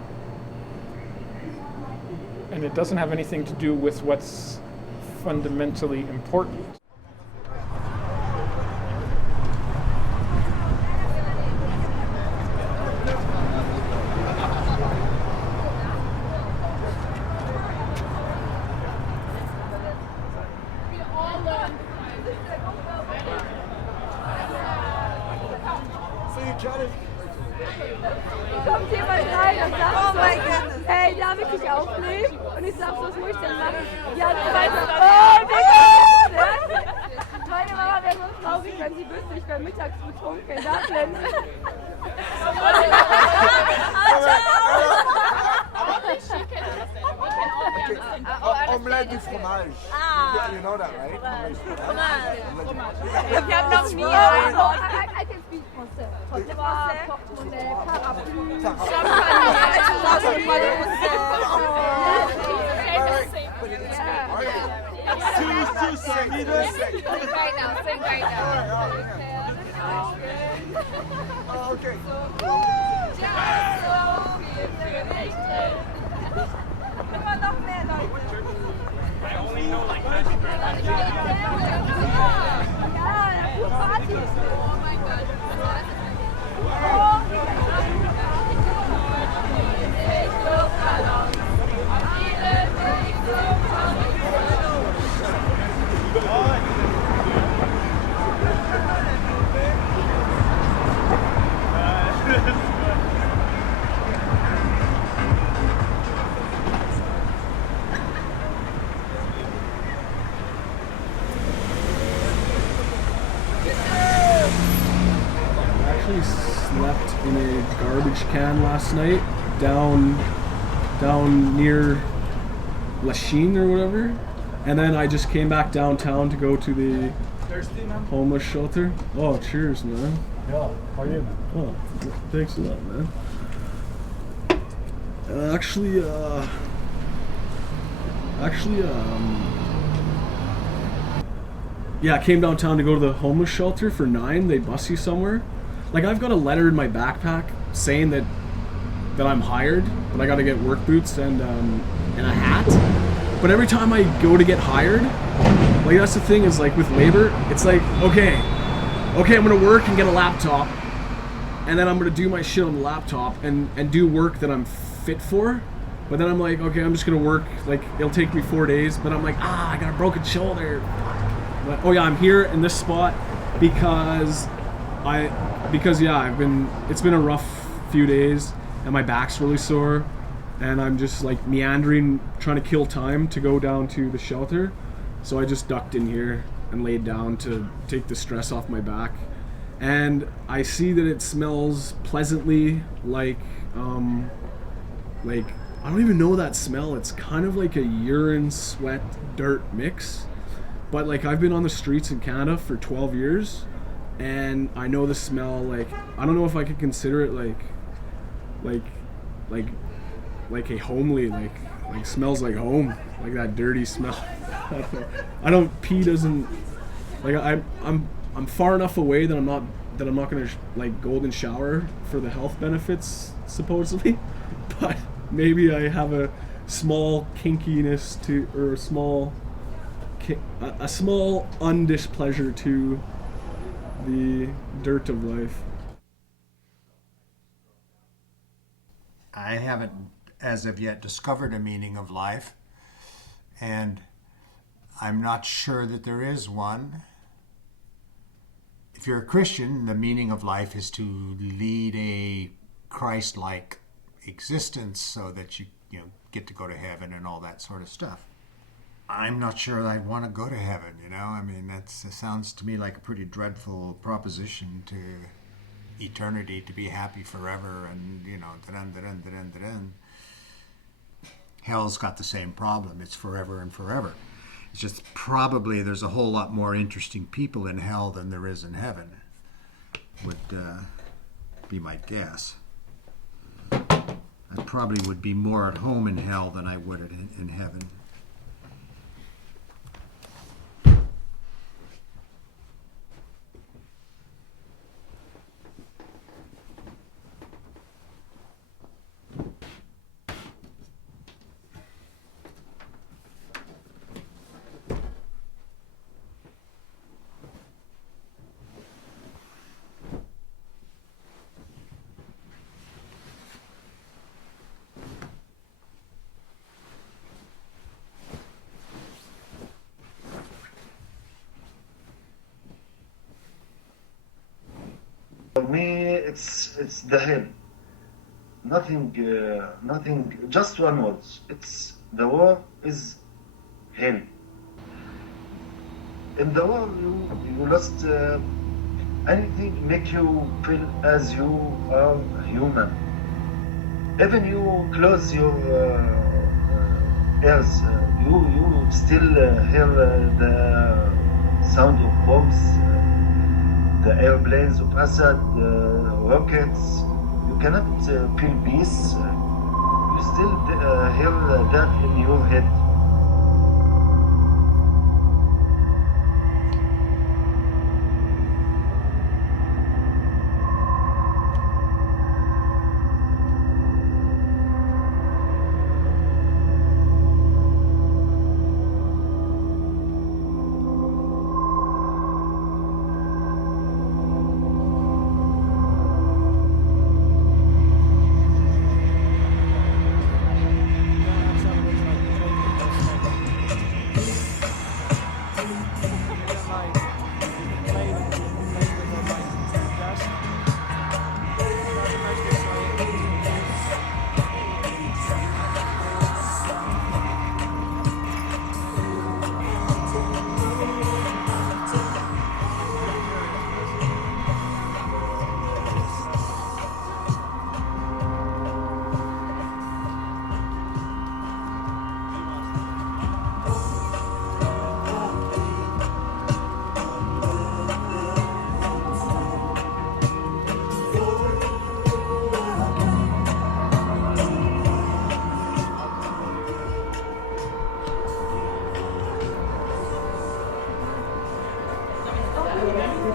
and it doesn't have anything to do with what's fundamentally important. Kommt jemand rein und sagt so, hey, darf ich dich aufnehmen? Und ich sag so, was muss ich denn machen? Die andere Seite, oh, Digga! Meine Mama wäre so traurig, wenn sie wüsste, ich wäre mittags betrunken in Dublin. Omelette du fromage. You know that, right? Fromage. Ich hab noch nie I can speak français. Portemonnaie, parapluie, champagne. But it's Yeah. okay. Sing right now. Sing right now. Oh, okay. Immer noch mehr Leute. I only know like Ja, Party. Oh mein Gott. I actually slept in a garbage can last night down near Lachine or whatever, and then I just came back downtown to go to the homeless shelter. Oh, cheers, man. Yeah, how are you? Oh, thanks a lot, man. Yeah, I came downtown to go to the homeless shelter for 9. They bus you somewhere. Like, I've got a letter in my backpack saying that I'm hired, but I got to get work boots and a hat. But every time I go to get hired, like, that's the thing is, like, with labor, it's like, okay, I'm gonna work and get a laptop, and then I'm gonna do my shit on the laptop and do work that I'm fit for. But then I'm like, okay, I'm just gonna work, like, it'll take me 4 days, but I'm like, I got a broken shoulder. But, oh yeah, I'm here in this spot because it's been a rough few days and my back's really sore and I'm just like meandering, trying to kill time to go down to the shelter. So I just ducked in here and laid down to take the stress off my back. And I see that it smells pleasantly like I don't even know that smell. It's kind of like a urine, sweat, dirt mix. But like, I've been on the streets in Canada for 12 years and I know the smell. Like, I don't know if I could consider it like a homely, like smells like home, like that dirty smell. I don't, pee doesn't, like, I'm far enough away that I'm not gonna like golden shower for the health benefits supposedly, but maybe I have a small kinkiness to, or a small undispleasure to the dirt of life. I haven't, as of yet, discovered a meaning of life, and I'm not sure that there is one. If you're a Christian, the meaning of life is to lead a Christ-like existence so that you get to go to heaven and all that sort of stuff. I'm not sure I'd want to go to heaven, I mean, it sounds to me like a pretty dreadful proposition to eternity, to be happy forever and, da-dun. Hell's got the same problem. It's forever and forever. It's just probably there's a whole lot more interesting people in hell than there is in heaven, would be my guess. I probably would be more at home in hell than I would in heaven. For me, it's the hell. Nothing, just one word. It's the war is hell. In the war, you lost anything make you feel as you are human. Even you close your ears, you still hear the sound of bombs. The airplanes of Assad, the rockets, you cannot feel peace. You still hear that in your head.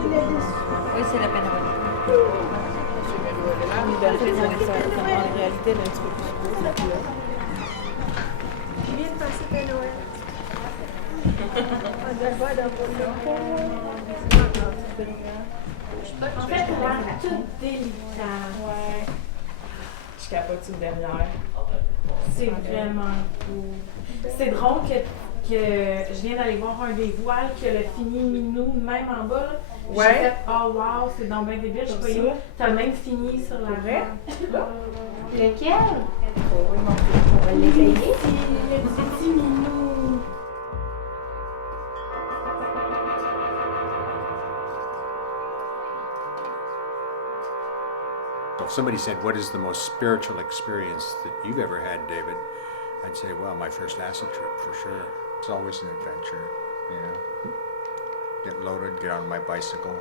Oui, c'est la peine. Liberté, ça comme en réalité, elle est un petit peu plus grosse. Il vient de passer Père Noël. On doit le voir dans vos En fait, elle a l'air toute délicate. Ouais. Je capote sur derrière. C'est vraiment cool. C'est drôle que je viens d'aller voir un des voiles que le fini minou, même en bas. Là. Ouais. J'ai fait oh wow, c'est dans bien débile. Je sais pas, t'as le même fini sur la vraie. Lequel? On va l'essayer. Le petit minou. If somebody said, what is the most spiritual experience that you've ever had, David? I'd say, well, my first acid trip, for sure. It's always an adventure, you know. Get loaded, get on my bicycle.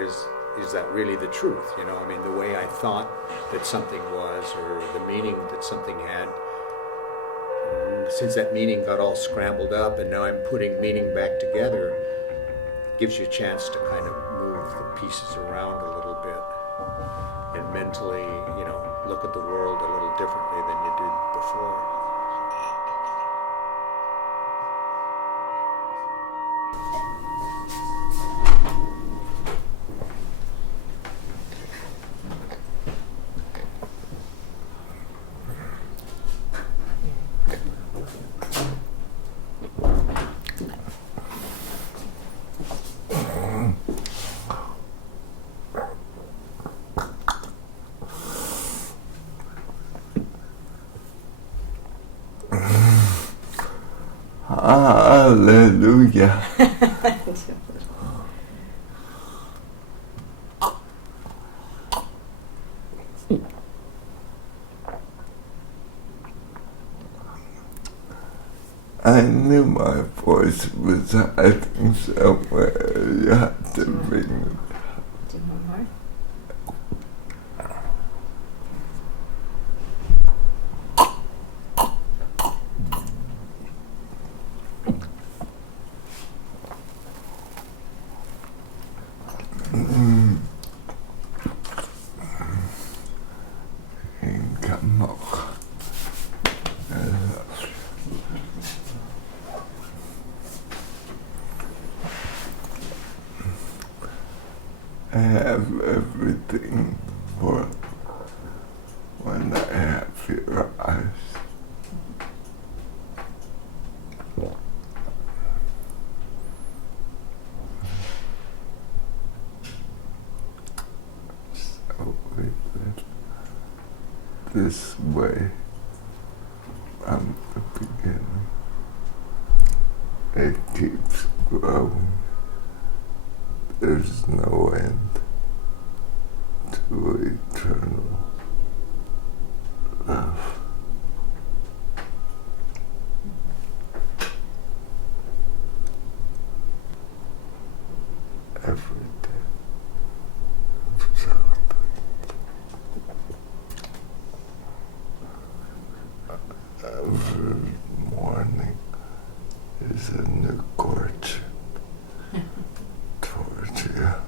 Is that really the truth, you know? I mean, the way I thought that something was, or the meaning that something had, since that meaning got all scrambled up and now I'm putting meaning back together, gives you a chance to kind of move the pieces around a little bit and mentally, you know, look at the world a little differently than you did before. Hallelujah. I knew my voice was hiding somewhere. You had to bring it. I have everything for when I have your eyes. So with it this way from the beginning, it keeps growing. There's no end to eternal love. Every day of childhood. Every morning is a new courtship. Georgia,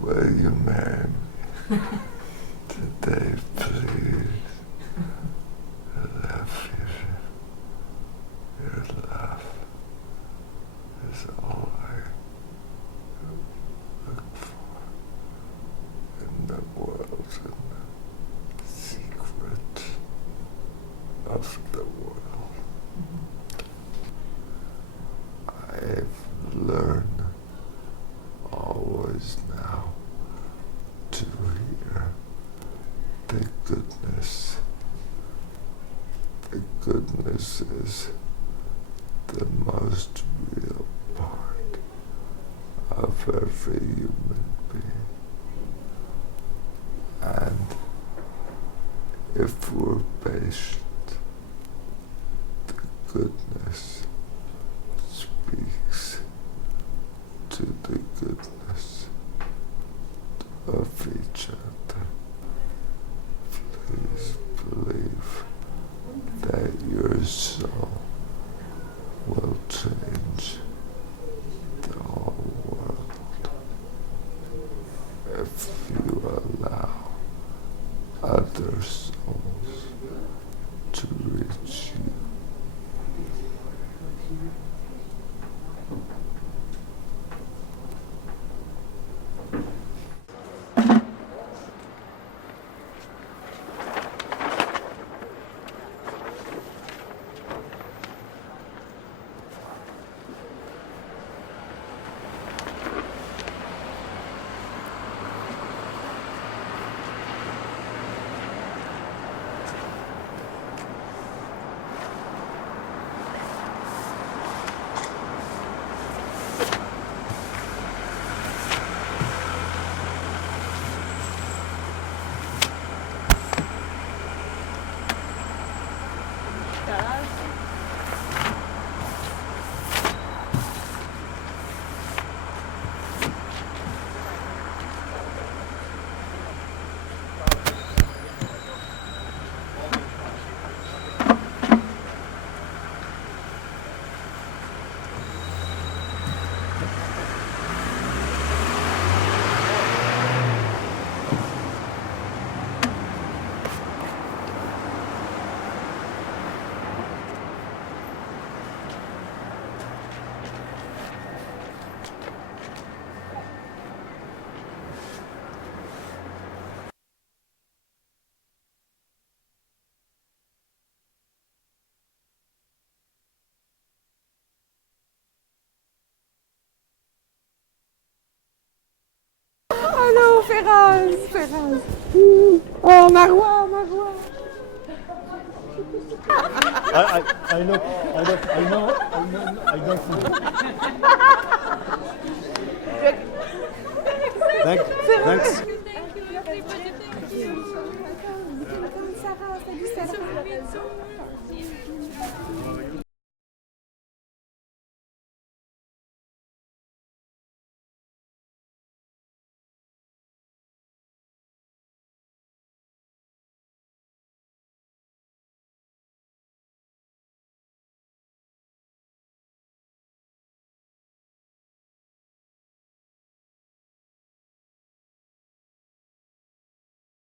will you marry me today, please? I love you. Your love is all I look for in the world and the secret of the world. I've learned always now to hear the goodness. The goodness is the most real part of every human being. And if we're patient, the goodness speaks to the goodness of each other. Please believe that your soul will change the whole world if you allow other souls to reach you. Allô, Ferraz. Oh, Marois. I know. Thanks. Salut, Sarah.